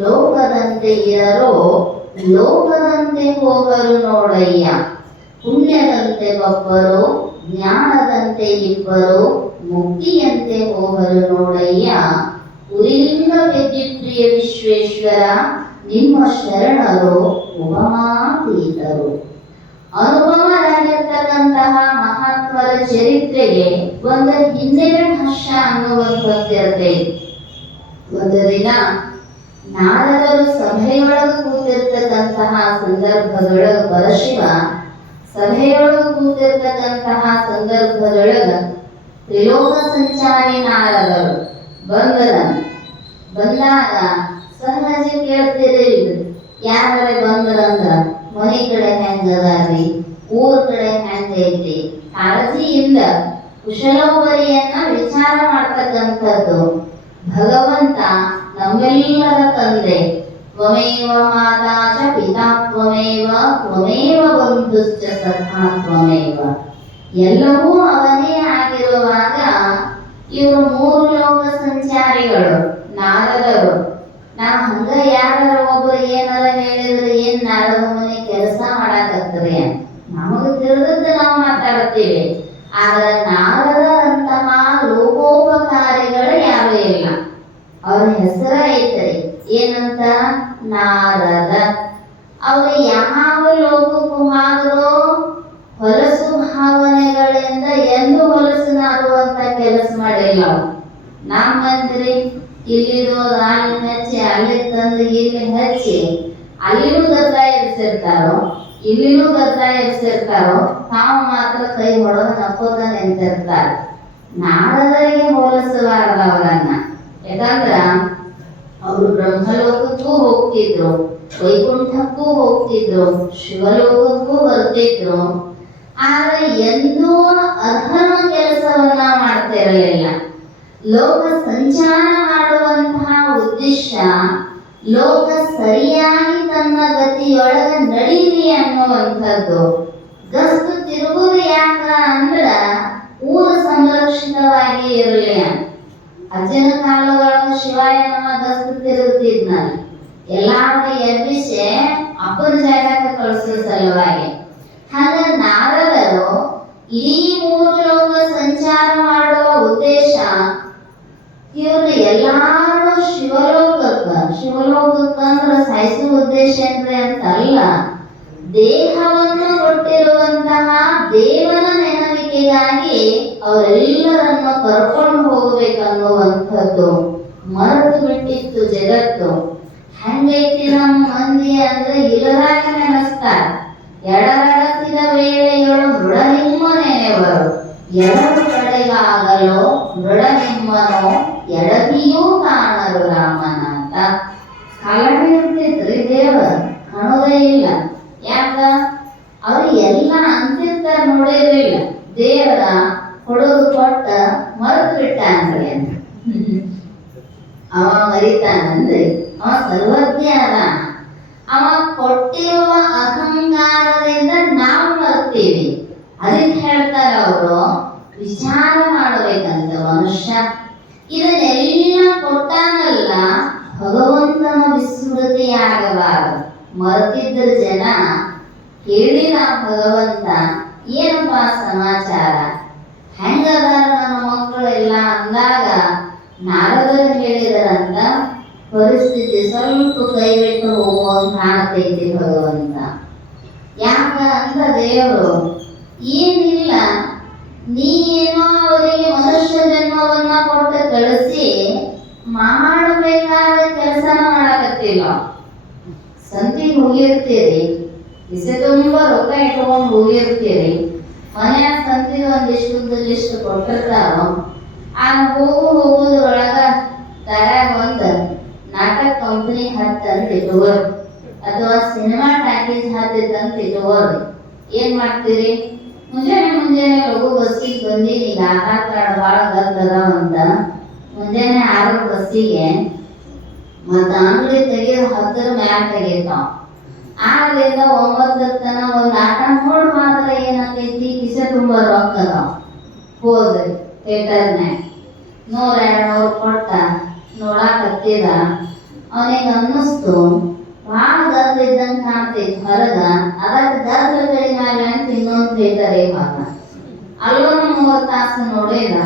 ಲೋಕದಂತೆ ಇರರೋ ಲೋಕದಂತೆ ಹೋಗರು ನೋಡಯ್ಯ. ಪುಣ್ಯದಂತೆ ಒಬ್ಬರು ಜ್ಞಾನದಂತೆ ಇಬ್ಬರು ಮುಕ್ತಿಯಂತೆ ಹೋಗರು ನೋಡಯ್ಯ. ಉರಿಲಿಂಗ ವಿದ್ಯುತ್ಪ್ರಿಯ ವಿಶ್ವೇಶ್ವರ ನಿಮ್ಮ ಶರಣರು ಉಪಮಾತೀತರು. ಅನುಪಮರಾಗಿರ್ತಕ್ಕಂತಹ ಮಹಾತ್ಮರ ಚರಿತ್ರೆಗೆ ಒಂದು ಹಿನ್ನೆಲೆ ಭಾಷ್ಯ ಅನ್ನುವಂಥದ್ದಿರುತ್ತೆ. ಒಂದು ದಿನ ನಾರದರು ಸಭೆಯೊಳಗೆ ಕೂತಿರ್ತಕ್ಕಂತಹ ಸಂದರ್ಭದೊಳಗ ಪರಶಿವ ಸಭೆಯೊಳಗೆ ಕೂತಿರ್ತಕ್ಕಂತಹ ಸಂದರ್ಭದೊಳಗ ತ್ರಿಲೋಕ ಸಂಚಾರಿ ನಾರದರು ಬಂದಾಗ ಸಹಜ ಕೇಳ್ತೀರಿ, ಯಾರೇ ಬಂದ್ರಂದ್ರ ಮನೆ ಕಡೆ ಹೆಂಗದಾರಿ, ಊರ್ ಕಡೆ ಹೆಂಗೈತಿ, ಕಾಳಜಿಯಿಂದ ಕುಶಲೋಪರಿಯನ್ನ ವಿಚಾರ ಮಾಡ್ತಕ್ಕಂಥದ್ದು. ಭಗವಂತ ನಮ್ಮೆಲ್ಲರ ತಂದೆ, ತ್ವಮೇವ ಮಾತಾ ಚ ಪಿತಾ ತ್ವಮೇವ ತ್ವಮೇವ ಬಂಧುಶ್ಚ ಸಖಾ ತ್ವಮೇವ, ಎಲ್ಲವೂ ಅವನೇ ಆಗಿರುವಾಗ ಇವರು ಮೂರು ಲೋಕ ಸಂಚಾರಿಗಳು ನಾರದರು. ನಾವು ಹಂಗ ಯಾರ ಒಬ್ಬರು ಏನಾರ ಹೇಳಿದ್ರೆ ಏನ್ ನಾರದ ಮನೆ ಕೆಲಸ ಮಾಡಾಕತ್ತರಿ ಅಂತ ನಮಗ ತಿಳಿದದ್ದು ನಾವು ಮಾತಾಡ್ತೀವಿ. ಆದ್ರೆ ನಾರದರಂತಹ ಲೋಕೋಪಕಾರಿಗಳು ಯಾರು ಇಲ್ಲ. ಅವ್ರ ಹೆಸರ ಐತ್ರಿ ಏನಂತ, ನಾರದ. ಅವ್ರು ಯಾವ ಲೋಕಕ್ಕೂ ಆದ್ರೂ ಹೊಲಸು ಭಾವನೆಗಳಿಂದ ಎಂದು ಹೊಲಸು ನಾಡುವಂತ ಕೆಲಸ ಮಾಡಿಲ್ಲ. ನಮ್ಮ ಮಂದ್ರಿ ಇಲ್ಲಿರೋ ಅಲ್ಲಿ ಹಚ್ಚಿ ಅಲ್ಲಿ ತಂದು ಇಲ್ಲಿ ಹಚ್ಚಿ ಅಲ್ಲಿನೂ ಗದ್ದ ಎಬ್ಸಿರ್ತಾರೋ ಇಲ್ಲಿನೂ ಗದ್ದ ಎಬ್ಸಿರ್ತಾರೋ, ತಾವು ಮಾತ್ರ ಕೈ ಹೊಡೆದು ನಕ್ಕೋತ ನಿಂತಿರ್ತಾರೆ. ನಾರದರಿಗೆ ಹೋಲಿಸಲಾರದವರನ್ನ. ಯಾಕಂದ್ರ ಅವರು ಬ್ರಹ್ಮಲೋಕಕ್ಕೂ ಹೋಗ್ತಿದ್ರು, ವೈಕುಂಠಕ್ಕೂ ಹೋಗ್ತಿದ್ರು, ಶಿವಲೋಕಕ್ಕೂ ಬರ್ತಿದ್ರು. ಆದ್ರೆ ಎಂದೂ ಅಧರ್ಮ ಕೆಲಸವನ್ನ ಮಾಡ್ತಿರಲಿಲ್ಲ. ಲೋಕ ಸಂಚಾರ ಮಾಡುವಂತಹ ಉದ್ದೇಶ ಲೋಕ ಸರಿಯಾಗಿ ತನ್ನ ಗತಿಯೊಳಗ ನಡೀಲಿ ಅನ್ನುವಂಥದ್ದು. ಗಸ್ತು ತಿರುಗುವುದು ಯಾಕ ಅಂದ್ರ ಊರು ಸಂರಕ್ಷಿತವಾಗಿ ಇರಲಿ ಅಂತ. ಅಜ್ಜನ ಕಾಲದೊಳಗ ಶಿವಾಯ ನಮ್ಮ ಗಸ್ತು ತಿರುಗುತ್ತಿದ್ನಲ್ಲ, ಎಲ್ಲಾರು ಎಬ್ಬಿಸಿ ಅಪ್ಪನ ಜಾಗಕ್ಕೆ ಕಳಿಸೋ ಸಲುವಾಗಿ. ಹಾಗ ನಾರದರು ಇಡೀ ಮೂರು ಲೋಕ ಸಂಚಾರ ಮಾಡುವ ಉದ್ದೇಶ ಇವ್ರು ಎಲ್ಲಾರು ಶಿವಲೋಕಕ್ಕ ಅಂದ್ರೆ ಸಾಯಿಸುವ ಉದ್ದೇಶ ಏನ್ರಿ ಅಂತಲ್ಲ, ದೇಹವನ್ನು ಕೊಟ್ಟಿರುವಂತಹ ದೇವನ ನೆನಪಿಕೆಗಾಗಿ ಅವರೆಲ್ಲರನ್ನು ಕರ್ಕೊಂಡು ಹೋಗ್ಬೇಕನ್ನುವಂಥದ್ದು ಮರೆತು ಬಿಟ್ಟಿತ್ತು ಜಗತ್ತು. ಹೆಂಗೈತಿ ನಮ್ಮ ಮಂದಿ ಅಂದ್ರೆ ಇಲ್ಲದಾಗಿ ನೆನೆಸ್ತಾರೆ. ಎಡರಡಸಿದ ವೇಳೆಗಳು ಮೃಡ ನಿಮ್ಮ ನೆನೆವರು, ಎರಡು ಕಡೆಗಾಗಲು ಮೃಡ ನಿಮ್ಮನೋ ಎಡಬಿಯೂ ಕಾಣರು ರಾಮನ ಅಂತ. ಕಳನೆ ಇರ್ತಿದ್ರಿ ದೇವರು ಕಾಣೋದೇ ಇಲ್ಲ. ಯಾಕ ಅವ್ರು ಎಲ್ಲ ಅಂತಿರ್ತಾರ ನೋಡಿರ್ಲಿಲ್ಲ. ದೇವರ ಕೊಡೋದು ಕೊಟ್ಟ ಮರೆತು ಬಿಟ್ಟ ಅಂದ್ರೆ ಅಂತ ಅವ ಮರಿತಾನಂದ್ರೆ ಅವ ಸರ್ವಜ್ಞ ಅದ. ಅವ ಕೊಟ್ಟಿರುವ ಅಹಂಕಾರದಿಂದ ನಾವು ಮರ್ತೀವಿ. ಅದಕ್ಕೆ ಹೇಳ್ತಾರ ಅವರು ವಿಚಾರ ಮಾಡಬೇಕಂತ ಮನುಷ್ಯ ಮರೆತಿದ್ದ ಜನ ಕೇಳಿದ ಭಗವಂತ ಏನಪ್ಪ ಸಮಾಚಾರ, ಹೆಂಗದಾರ ನನ್ನ ಮಕ್ಕಳೆಲ್ಲ ಅಂದಾಗ ನಾರದರು ಹೇಳಿದರಂತ ಪರಿಸ್ಥಿತಿ ಸ್ವಲ್ಪ ಕೈಬಿಟ್ಟು ಹೋಗುವಂತ ಕಾಣತೈತಿ ಭಗವಂತ. ಯಾಕ ಅಂತ ದೇವರು ಏನಿಲ್ಲ, ನೀನೋ ಅವರಿಗೆ ಮನುಷ್ಯ ಜನ್ಮವನ್ನ ಕೊಟ್ಟು ಕಳಿಸಿ ಮಾಡಬೇಕಾದ ಕೆಲಸ ಮಾಡಕತ್ತಿಲ್ಲ. ಸಂತಿಗೆ ಹೋಗಿರ್ತೀರಿ, ಕಿಸೆ ತುಂಬ ರೊಕ್ಕ ಇಟ್ಕೊಂಡು ಹೋಗಿರ್ತೀರಿ, ಮನೆಯ ಸಂತಿಗೆ ಒಂದಿಷ್ಟು ಕೊಟ್ಟಿರ್ತಾರೋ, ಆ ಹೋಗುದ್ರೊಳಗ ತರಾಗ ಒಂದು ನಾಟಕ ಕಂಪನಿ ಹತ್ತಂತ ಇಟ್ಕೋರಿ ಅಥವಾ ಸಿನಿಮಾ ಟಾಕೀಸ್ ಹತ್ತಿದ್ದಂತ ಇಟ್ಕೋರಿ. ಏನ್ ಮಾಡ್ತೀರಿ? ಮುಂಜಾನೆ ಲಘು ಬಸ್ಸಿಗೆ ಬಂದೀನಿ, ಈಗ ಆಧಾರ್ ಕಾರ್ಡ್ ಭಾಳ ಗದ್ದದಾವಂತ ಮುಂಜಾನೆ 6 ಬಸ್ಸಿಗೆ ಮತ್ತು ಅಂಗಡಿ ತೆಗೆದು 10 ಮ್ಯಾಲ ತೆಗಿತಾವ. 6ರಿಂದ 9 ತನ ಒಂದು ಆಟ ನೋಡಿ ಮಾತ್ರ ಏನಾಗೈತಿ, ಕಿಸೆ ತುಂಬ ರೊಕ್ಕ ಅದಾವ. ಹೋದ್ರಿ ಥಿಯೇಟರ್ನ್ಯಾಗ 100-200 ಕೊಟ್ಟ ನೋಡಾಕತ್ತಿದ. ಅವನಿಗೆ ಅನ್ನಿಸ್ತು ಭಾಳ ಗದ್ದ ಇದ್ದಂಗೆ ಕಾಣ್ತೈತಿ ಹೊರಗ, ಅದಕ್ಕೆ ಗದ್ದ ಕಡಿಮೆ ಆಗಲಿ ಅಂತ ಇನ್ನೊಂದು ಥಿಯೇಟರ್ ಇವಾಗ ಅಲ್ಲೊಂದು 3 ತಾಸು ನೋಡಿದ.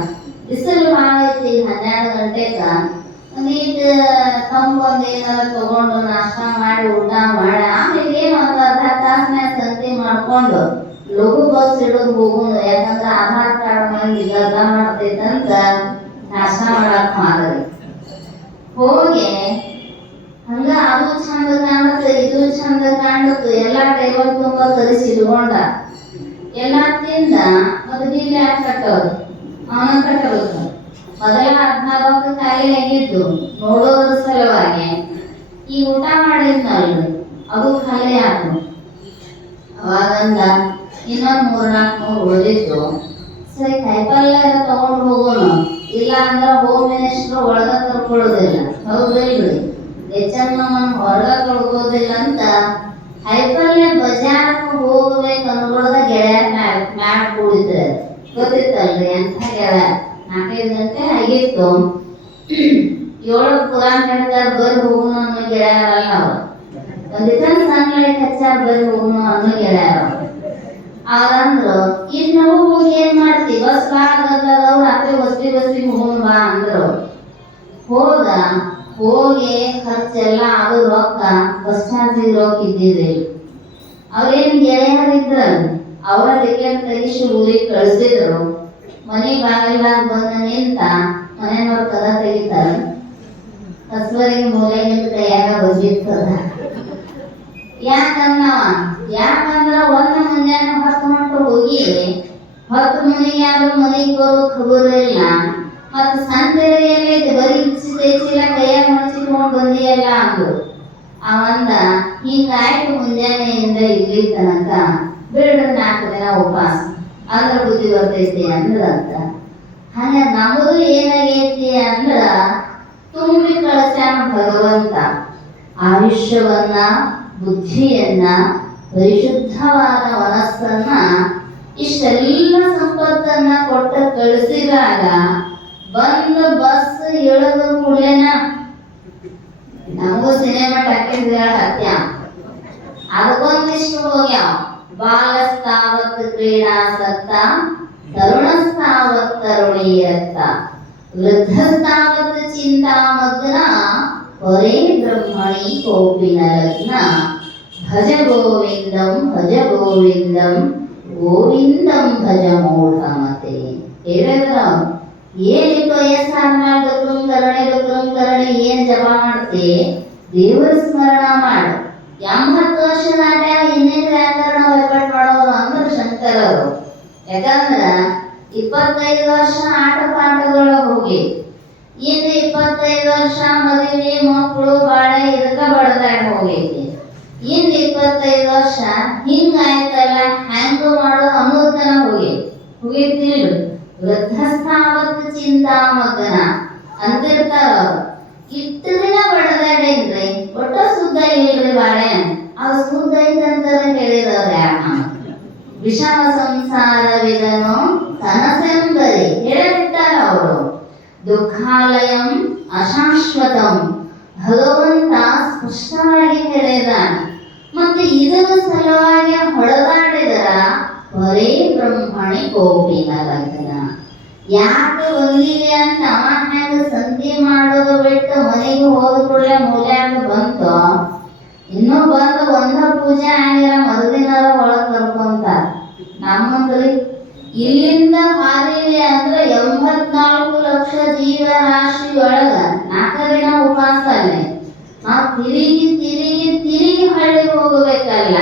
ಬಿಸಿಲು ಭಾಳ ಐತಿ, 12 ಗಂಟೆಗ ನೀಟ್ ತಂಪೊಂದು ಏನಾರ ತಗೊಂಡು ನಾಷ್ಟ ಮಾಡಿ ಊಟ ಮಾಡಿ ಆಮೇಲೆ ಏನು ಒಂದು ಅರ್ಧ ತಾಸಿನಾಗ ಸಂತೆ ಮಾಡ್ಕೊಂಡು ಲಘು ಬಸ್ ಹಿಡಿದು ಹೋಗೋಣ. ಯಾಕಂದ್ರೆ ಆಧಾರ್ ಕಾರ್ಡ್ ಮಂದಿ ಗದ್ದ ಮಾಡ್ತೈತಂತ ನಾಷ್ಟ ಮಾಡಕ್ ಮಾಡ್ರಿ. ಹೋಗಿ ಹಂಗ ಅದು ಚಂದ ಕಾಣುತ್ತೆ, ಇದು ಚಂದ ಕಾಣುತ್ತೆ, ಎಲ್ಲಾ ಟೇಬಲ್ ತುಂಬಾ ತರಿಸಿ ಇಟ್ಕೊಂಡ. ಎಲ್ಲ ತಿಂದ ಮತ್ತೆ ಬಿಲ್ ಯಾಕೆ ಕಟ್ಟೋದು? ಅವನ ಕಟ್ಟಬೇಕು. ಮೊದಲ 14 ಖಾಲಿ ಆಗಿದ್ದು ನೋಡೋದ್ರ ಸಲುವಾಗಿ ಈ ಊಟ ಮಾಡಿದ್ನಲ್ರಿ ಅದು ಖಾಲಿ ಆಯ್ತು. ಅವಾಗಂದ ಇನ್ನೊಂದು 3-4 ಉಳಿದಿತ್ತು. ಸರಿ ಕಾಯಿಪಲ್ಯ ತಗೊಂಡು ಹೋಗೋಣ, ಇಲ್ಲ ಅಂದ್ರೆ ಹೋಮ್ ಮಿನಿಸ್ಟರ್ ಒಳಗ ಕರ್ಕೊಳ್ಳೋದಿಲ್ಲ, ಹೌದಿಲ್ರಿ? ಹೆಚ್ಚಮ್ಮನ ಹೊರಗ ಕಳ್ಕೋದಿಲ್ಲ ಅಂತ ಕಾಯಿಪಲ್ಯ ಬಜಾರ್ಗೆ ಹೋಗ್ಬೇಕು ಅನ್ಕೊಳ್ದ ಗೆಳೆಯರ್ ಮ್ಯಾಟ್ ಕೂಡಿದ್ರೆ ಗೊತ್ತಿತ್ತಲ್ರಿ ಅಂತ ಗೆಳೆಯ. 4-5 ಗಂಟೆ ಆಗಿತ್ತು. 7 ಪುರಾಣ ಹೇಳ್ತಾರ ಬರ್ರಿ ಹೋಗೋಣ ಅನ್ನೋ ಗೆಳೆಯರಲ್ಲ ಅವ್ರು. ಒಂದಿನ ಸನ್ಲೈಟ್ ಹಚ್ಚಾರ ಬರ್ರಿ ಹೋಗೋಣ ಅನ್ನೋ ಗೆಳೆಯರ. ಅವ್ರಂದ್ರು ಈಗ ನಾವು ಹೋಗಿ ಏನ್ ಮಾಡ್ತೀವಿ, ಬಸ್ ಭಾಳ ಗದ್ದದವ್ರು ಅಪ್ಪೆ ಬಸ್ಸಿಗೆ ಹೋಗೋಣ ಬಾ ಅಂದ್ರು. ಹೋಗಿ ಖರ್ಚೆಲ್ಲ ಅದು ರೊಕ್ಕ ಬಸ್ ಚಾರ್ಜಿಗೆ ರೊಕ್ಕ ಇದ್ದಿದ್ರಿ. ಅವ್ರೇನ್ ಗೆಳೆಯರಿದ್ರಲ್ಲ ಅವರ ಟಿಕೆಟ್ ತೆಗಿಸಿ ಊರಿಗೆ ಕಳಿಸಿದ್ರು. ಮನೆ ಬಾಗಿಲಾಗ ಬಂದ ನಿಂತ ಮನೆಯವ್ರ ಕದ ತೆಗಿತಾರ, ಕಸ್ಬರಿಗೆ ಮೂಲೆ ನಿಂತ ಕೈಯಾಗ ಬಜಿರ್ತದ. ಯಾಕಂದ್ರ ಒಂದು ಮುಂಜಾನೆ 10 ಗಂಟೆ ಹೋಗಿ 10 ಮನೆಗೆ ಯಾರು ಮನೆಗೆ ಬರೋ ಖಬರ್ ಇಲ್ಲ. ಮತ್ತ ಸಂತೆಯಲ್ಲಿ ಬರೀ ಚೀಲ ಕೈಯಾಗ ಮಡಚಿಟ್ಕೊಂಡು ಬಂದಿಯಲ್ಲ ಅಂದ್ರು. ಅವಂದ ಹಿಂಗಾಯ್ತು ಮುಂಜಾನೆಯಿಂದ ಇಲ್ಲಿ ತನಕ ಬಿಡ್ರಿ 4 ದಿನ ಉಪವಾಸ ಅಂದ್ರ ಬುದ್ಧಿ ಬರ್ತೈತಿ ಅಂದ್ರಂತ. ಹಂಗ ನಮಗೂ ಏನಾಗೈತಿ ಅಂದ್ರ ತುಂಬಿ ಕಳಿಸ್ಯಾನ ಭಗವಂತ ಆಯುಷ್ಯವನ್ನ, ಬುದ್ಧಿಯನ್ನ, ಪರಿಶುದ್ಧವಾದ ಮನಸ್ಸನ್ನ, ಇಷ್ಟೆಲ್ಲ ಸಂಪತ್ತನ್ನ ಕೊಟ್ಟ ಕಳಿಸಿದಾಗ ಬಂದು ಬಸ್ ಇಳಿದ ಕೂಡಲೇನ ನಮಗೂ ಸಿನಿಮಾ ಟಾಕೀಸ್ ಹತ್ಯ ಅದಕ್ಕೊಂದಿಷ್ಟು ಹೋಗ್ಯಾವ. ಬಾಲಸ್ತಾವತ್ ಕ್ರೀಡಾಸಕ್ತ, ತರುಣಸ್ತಾವತ್ ತರುಣೀಯತ್ತ, ವೃದ್ಧಸ್ತಾವತ್ ಚಿಂತಾಮಗ್ನ, ಪರೇ ಬ್ರಹ್ಮಣಿ ಕೋಪಿನ ಲಗ್ನ. ಭಜ ಗೋವಿಂದಂ ಭಜ ಗೋವಿಂದಂ, ಗೋವಿಂದಂ ಭಜ ಮೂಢಮತೆ. ಹೇಳಿದ್ರ ಏನಿತ್ತು ವಯಸ್ಸಾದ್ಮೇಲೆ ಕರುಣೆ ಏನ್ ಜಪ ಮಾಡ್ತಿ, ದೇವರ ಸ್ಮರಣ ಮಾಡು. 80 ವರ್ಷ ದಾಟ್ಯಾಗ ಇನ್ನೇನು ವ್ಯಾಕರಣ ವೈಪಟ್ ಮಾಡೋರು ಅಂದ್ರೆ ಶಂಕರರು. ಯಾಕಂದ್ರ 25 ವರ್ಷ ಆಟ ಪಾಠಗಳ ಹೋಗಿ, ಇನ್ನು 25 ವರ್ಷ ಮದುವೆ ಮಕ್ಕಳು ಬಾಳೆ ಇದಕ್ಕ ಬಡದಾಡಿ ಹೋಗೈತಿ. ಇನ್ನು 25 ವರ್ಷ ಹಿಂಗಾಯ್ತಲ್ಲ ಹ್ಯಾಂಗ ಮಾಡೋದು ಅನ್ನೋದನ್ನ ಹೋಗಿರ್ತಿಲ್ರಿ. ವೃದ್ಧಸ್ಥಾವತ್ ಚಿಂತಾಮಗ್ನ ಅಂತಿರ್ತಾರ ಅವ್ರು. ಇಷ್ಟು ದಿನ ಬಡದಾಡೇನ್ರಿ, ಒಟ್ಟ ಸುದ್ದ ಇಲ್ರಿ ಬಾಳೆ, ಅದು ಸುದ್ದ ಐತಂತಾರ ಹೇಳಿದವ್ರ ಯಾರ? ವಿಷಮ ಸಂಸಾರವಿದನು ಕನಸೆಂಬರಿ ಹೇಳಿರ್ತಾರ ಅವರು. ದುಃಖಾಲಯಂ ಅಶಾಶ್ವತಂ, ಭಗವಂತ ಸ್ಪಷ್ಟವಾಗಿ ಹೇಳಿದಾನ. ಮತ್ತೆ ಇದರ ಸಲುವಾಗಿ ಹೊಡೆದಾಡಿದರ ಹೊರೇ ಬ್ರಹ್ಮಣಿ ಕೋಪಿನ ಲಗ್ನ. ಯಾಕೆ ಬಂದಿದೆ ಅಂತ ಅಮಾನ್ಯಾಗ ಸಂತಿ ಮಾಡೋದು ಬಿಟ್ಟು ಮನೆಗೆ ಹೋದ ಕೂಡಲೇ ಮೂಲ್ಯಾಗ ಬಂತು. ಇನ್ನೂ ಬಂದು ಒಂದ ಪೂಜೆ ಆಗಿರ ಮರುದಿನಾರ ಒಳಗ್ ಕರ್ಕೊಂತ. ನಮ್ಮಂದ್ರಿ ಇಲ್ಲಿಂದ ಹಾದಿವಿ ಅಂದ್ರೆ 84 ಲಕ್ಷ ಜೀವರಾಶಿ ಒಳಗ 4 ದಿನ ಉಪವಾಸನೆ. ನಾವು ತಿರುಗಿ ಹಳ್ಳಿ ಹೋಗಬೇಕಲ್ಲ.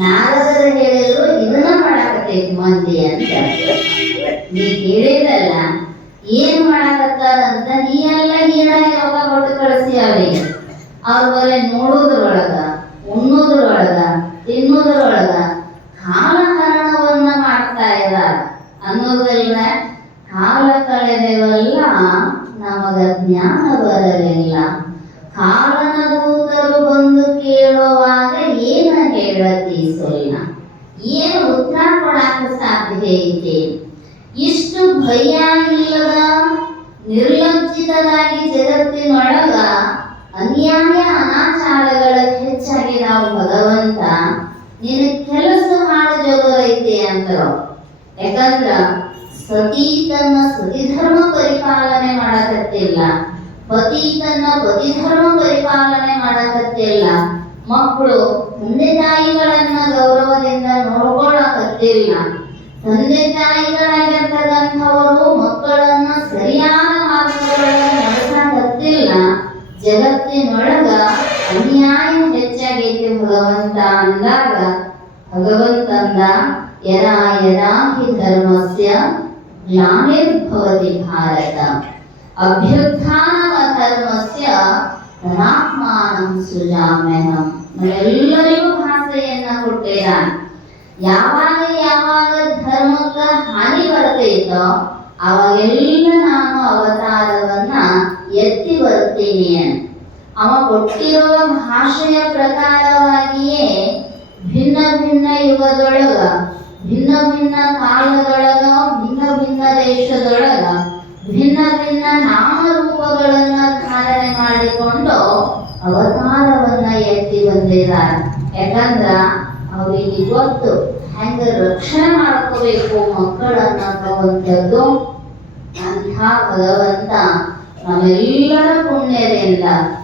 ನಾರದರು ಹೇಳಿದ್ರು ಇದನ್ನ ಮಾಡಾಕತ್ತೈತಿ ಮಂದಿ ಅಂತ. ನೀ ಕೇಳಿದಲ್ಲ ಏನ್ ಮಾಡಾಕತ್ತಾರಂತ. ನೀ ಎಲ್ಲ ಹೀನಾಗಿ ರೊಕ್ಕ ಕೊಟ್ಟು ಕಳಿಸಿ ಅವರಿಗೆ. ಅವ್ರ ಬಲೆ ನೋಡೋದ್ರೊಳಗ, ಉಣ್ಣೋದ್ರೊಳಗ, ತಿನ್ನೋದ್ರೊಳಗ ಕಾಲಹರಣವನ್ನ ಮಾಡ್ತಾ ಇದಾರ ಅನ್ನೋದಲ್ಲ. ಕಾಲ ಕಳೆದೆವಲ್ಲ ನಮಗ ಜ್ಞಾನ ಬರಲಿಲ್ಲ. ಕಾಲನ ದೂತರು ಬಂದು ಕೇಳುವಾಗ ಏನ ಹೇಳತಿ ಸೊಲ್ಲ, ಏನು ಉತ್ತರ ಕೊಡಾಕ ಸಾಧ್ಯ ಐತೆ? ಇಷ್ಟು ಭಯ ಇಲ್ಲದ ನಿರ್ಲಜ್ಜಿತರಾಗಿ ಜಗತ್ತಿನೊಳಗ ಅನ್ಯಾಯ ಅನಾಚಾರಗಳ ಹೆಚ್ಚಾಗಿ ನಾವು ಭಗವಂತ ನಿನ್ನ ಕೆಲಸ ಮಾಡಿ ಜೋಗೈತೆ ಅಂತಾರ. ಯಾಕಂದ್ರ ಸತಿ ತನ್ನ ಸತಿಧರ್ಮ ಪರಿಪಾಲನೆ ಮಾಡಕತ್ತಿಲ್ಲ, ಪತಿ ತನ್ನ ಪತಿಧರ್ಮ ಪರಿಪಾಲನೆ ಮಾಡಕತ್ತಿಲ್ಲ, ಮಕ್ಕಳು ತಂದೆ ತಾಯಿಗಳನ್ನ ಗೌರವದಿಂದ ನೋಡ್ಕೊಳ್ಳಕತ್ತಿಲ್ಲ, ತಂದೆ ತಾಯಿಗಳಾಗಿರ್ತಕ್ಕಂಥವರು ಮಕ್ಕಳನ್ನ ಸರಿಯಾದ ಮಾರ್ಗಗಳಲ್ಲಿ ನಡೆಸಕತ್ತಿಲ್ಲ. ಜಗತ್ತಿನೊಳಗ ಅನ್ಯಾಯ ಹೆಚ್ಚಾಗೈತಿ ಭಗವಂತ ಅಂದಾಗ ಭಗವಂತಂದ ಯದಾ ಯದಾ ಹಿ ಧರ್ಮಸ್ಯ ಗ್ಲಾನಿರ್ಭವತಿ ಭಾರತ ಅಭ್ಯುತ್ಥಾನಮ ಧರ್ಮಸ್ಯ ತದಾತ್ಮಾನಂ ಸೃಜಾಮ್ಯಹಂ. ಎಲ್ಲರಿಗೂ ಭಾಷೆಯನ್ನ ಕೊಟ್ಟಿರ. ಯಾವಾಗ ಯಾವಾಗ ಧರ್ಮಕ್ಕ ಹಾನಿ ಬರ್ತೈತೋ ಅವಾಗೆಲ್ಲ ನಾನು ಅವತಾರವನ್ನ ಎತ್ತಿ ಬರ್ತೀನಿ ಅಂತ. ಅವ ಕೊಟ್ಟಿರುವ ಭಾಷೆಯ ಪ್ರಕಾರವಾಗಿಯೇ ಭಿನ್ನ ಭಿನ್ನ ಯುಗದೊಳಗ, ಭಿನ್ನ ಭಿನ್ನ ಕಾಲದೊಳಗ, ಭಿನ್ನ ಭಿನ್ನ ದೇಶದೊಳಗ ಭಿನ್ನ ಭಿನ್ನ ನಾಮರೂಪಗಳನ್ನ ಧಾರಣೆ ಮಾಡಿಕೊಂಡು ಅವತಾರವನ್ನ ಎತ್ತಿ ಬಂದಿದ್ದಾರೆ. ಯಾಕಂದ್ರ ಅವರಿಗೆ ಗೊತ್ತು ಹೆಂಗ ರಕ್ಷಣೆ ಮಾಡ್ಕೋಬೇಕು ಮಕ್ಕಳನ್ನ ತಗೊಂತದ್ದು. ಅಂಥ ಭಗವಂತ ನಾವೆಲ್ಲರ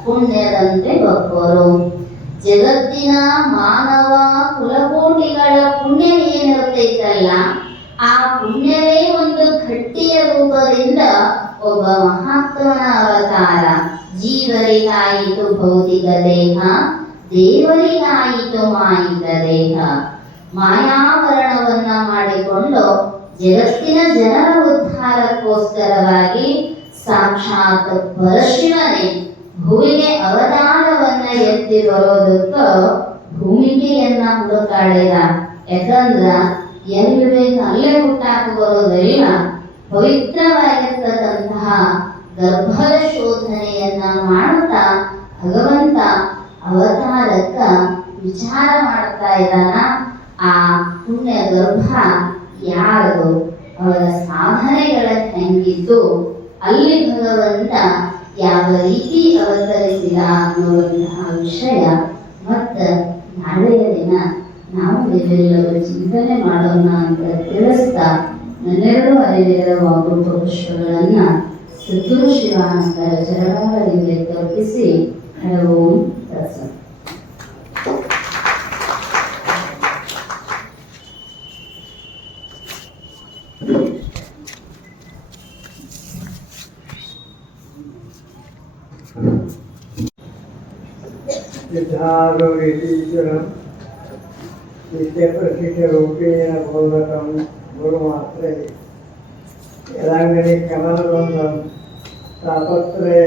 ಪುಣ್ಯದಂತೆ ಬಪ್ಪರು. ಜಗತ್ತಿನ ಮಾನವ ಕುಲಕೋಟಿಗಳ ಪುಣ್ಯ ಏನಿರ್ತೈತಲ್ಲ, ಆ ಪುಣ್ಯವೇ ಒಂದು ಗಟ್ಟಿಯ ರೂಪದಿಂದ ಒಬ್ಬ ಮಹಾತ್ಮನ ಅವತಾರ. ಜೀವರಿಗಾಯಿತು ಭೌತಿಕ ದೇಹ, ದೇವರಿಗಾಯಿತು ಮಾಯಿಕ ದೇಹ. ಮಾಯಾವರಣವನ್ನ ಮಾಡಿಕೊಂಡು ಜಗತ್ತಿನ ಜನರ ಉದ್ಧಾರಕ್ಕೋಸ್ಕರವಾಗಿ ಸಾಕ್ಷಾತ್ ಪರಶಿವನೇ ಭೂಮಿಗೆ ಅವತಾರವನ್ನ ಎತ್ತಿ ಬರೋದಕ್ಕ ಭೂಮಿಕೆಯನ್ನ ಹುಡುಕಾಡಿದ. ಯಾಕಂದ್ರ ಎಲ್ಲಿ ಬೇಕು ಅಲ್ಲೇ ಹುಟ್ಟಾಕ ಬರೋದಿಲ್ಲ. ಪವಿತ್ರವಾಗಿರ್ತಕ್ಕಂತಹ ಗರ್ಭದ ಶೋಧನೆಯನ್ನ ಮಾಡುತ್ತಾ ಭಗವಂತ ಅವತಾರಕ್ಕ ವಿಚಾರ ಮಾಡ್ತಾ ಇದ್ದಾನ. ಆ ಪುಣ್ಯ ಗರ್ಭ ಯಾರದು, ಅವರ ಸಾಧನೆಗಳ ಹೆಂಗಿದ್ದು, ಅಲ್ಲಿ ಭಗವಂತ ಯಾವ ರೀತಿ ಅವತರಿಸಿದ ಅನ್ನುವಂತಹ ವಿಷಯ ಮತ್ತ ನಾಳೆಯ ದಿನ ನಾವು ನೀವೆಲ್ಲರೂ ಚಿಂತನೆ ಮಾಡೋಣ ಅಂತ ತಿಳಿಸ್ತಾ ನನ್ನೆರಡು ಅರಿವಿರುವ ಪುಷ್ಪಗಳನ್ನ ಸದ್ಗುರು ಶಿವಾನಂದರ ಚರಣಗಳಿಗೆ ತರ್ಪಿಸಿ ಓಂ ತತ್ಸತ್. सिद्धारूढीश्वरं नित्यप्रसिद्धरूपेण बोधकं गुरुमात्रे यदाङ्गनि कमलबन्धं तापत्रये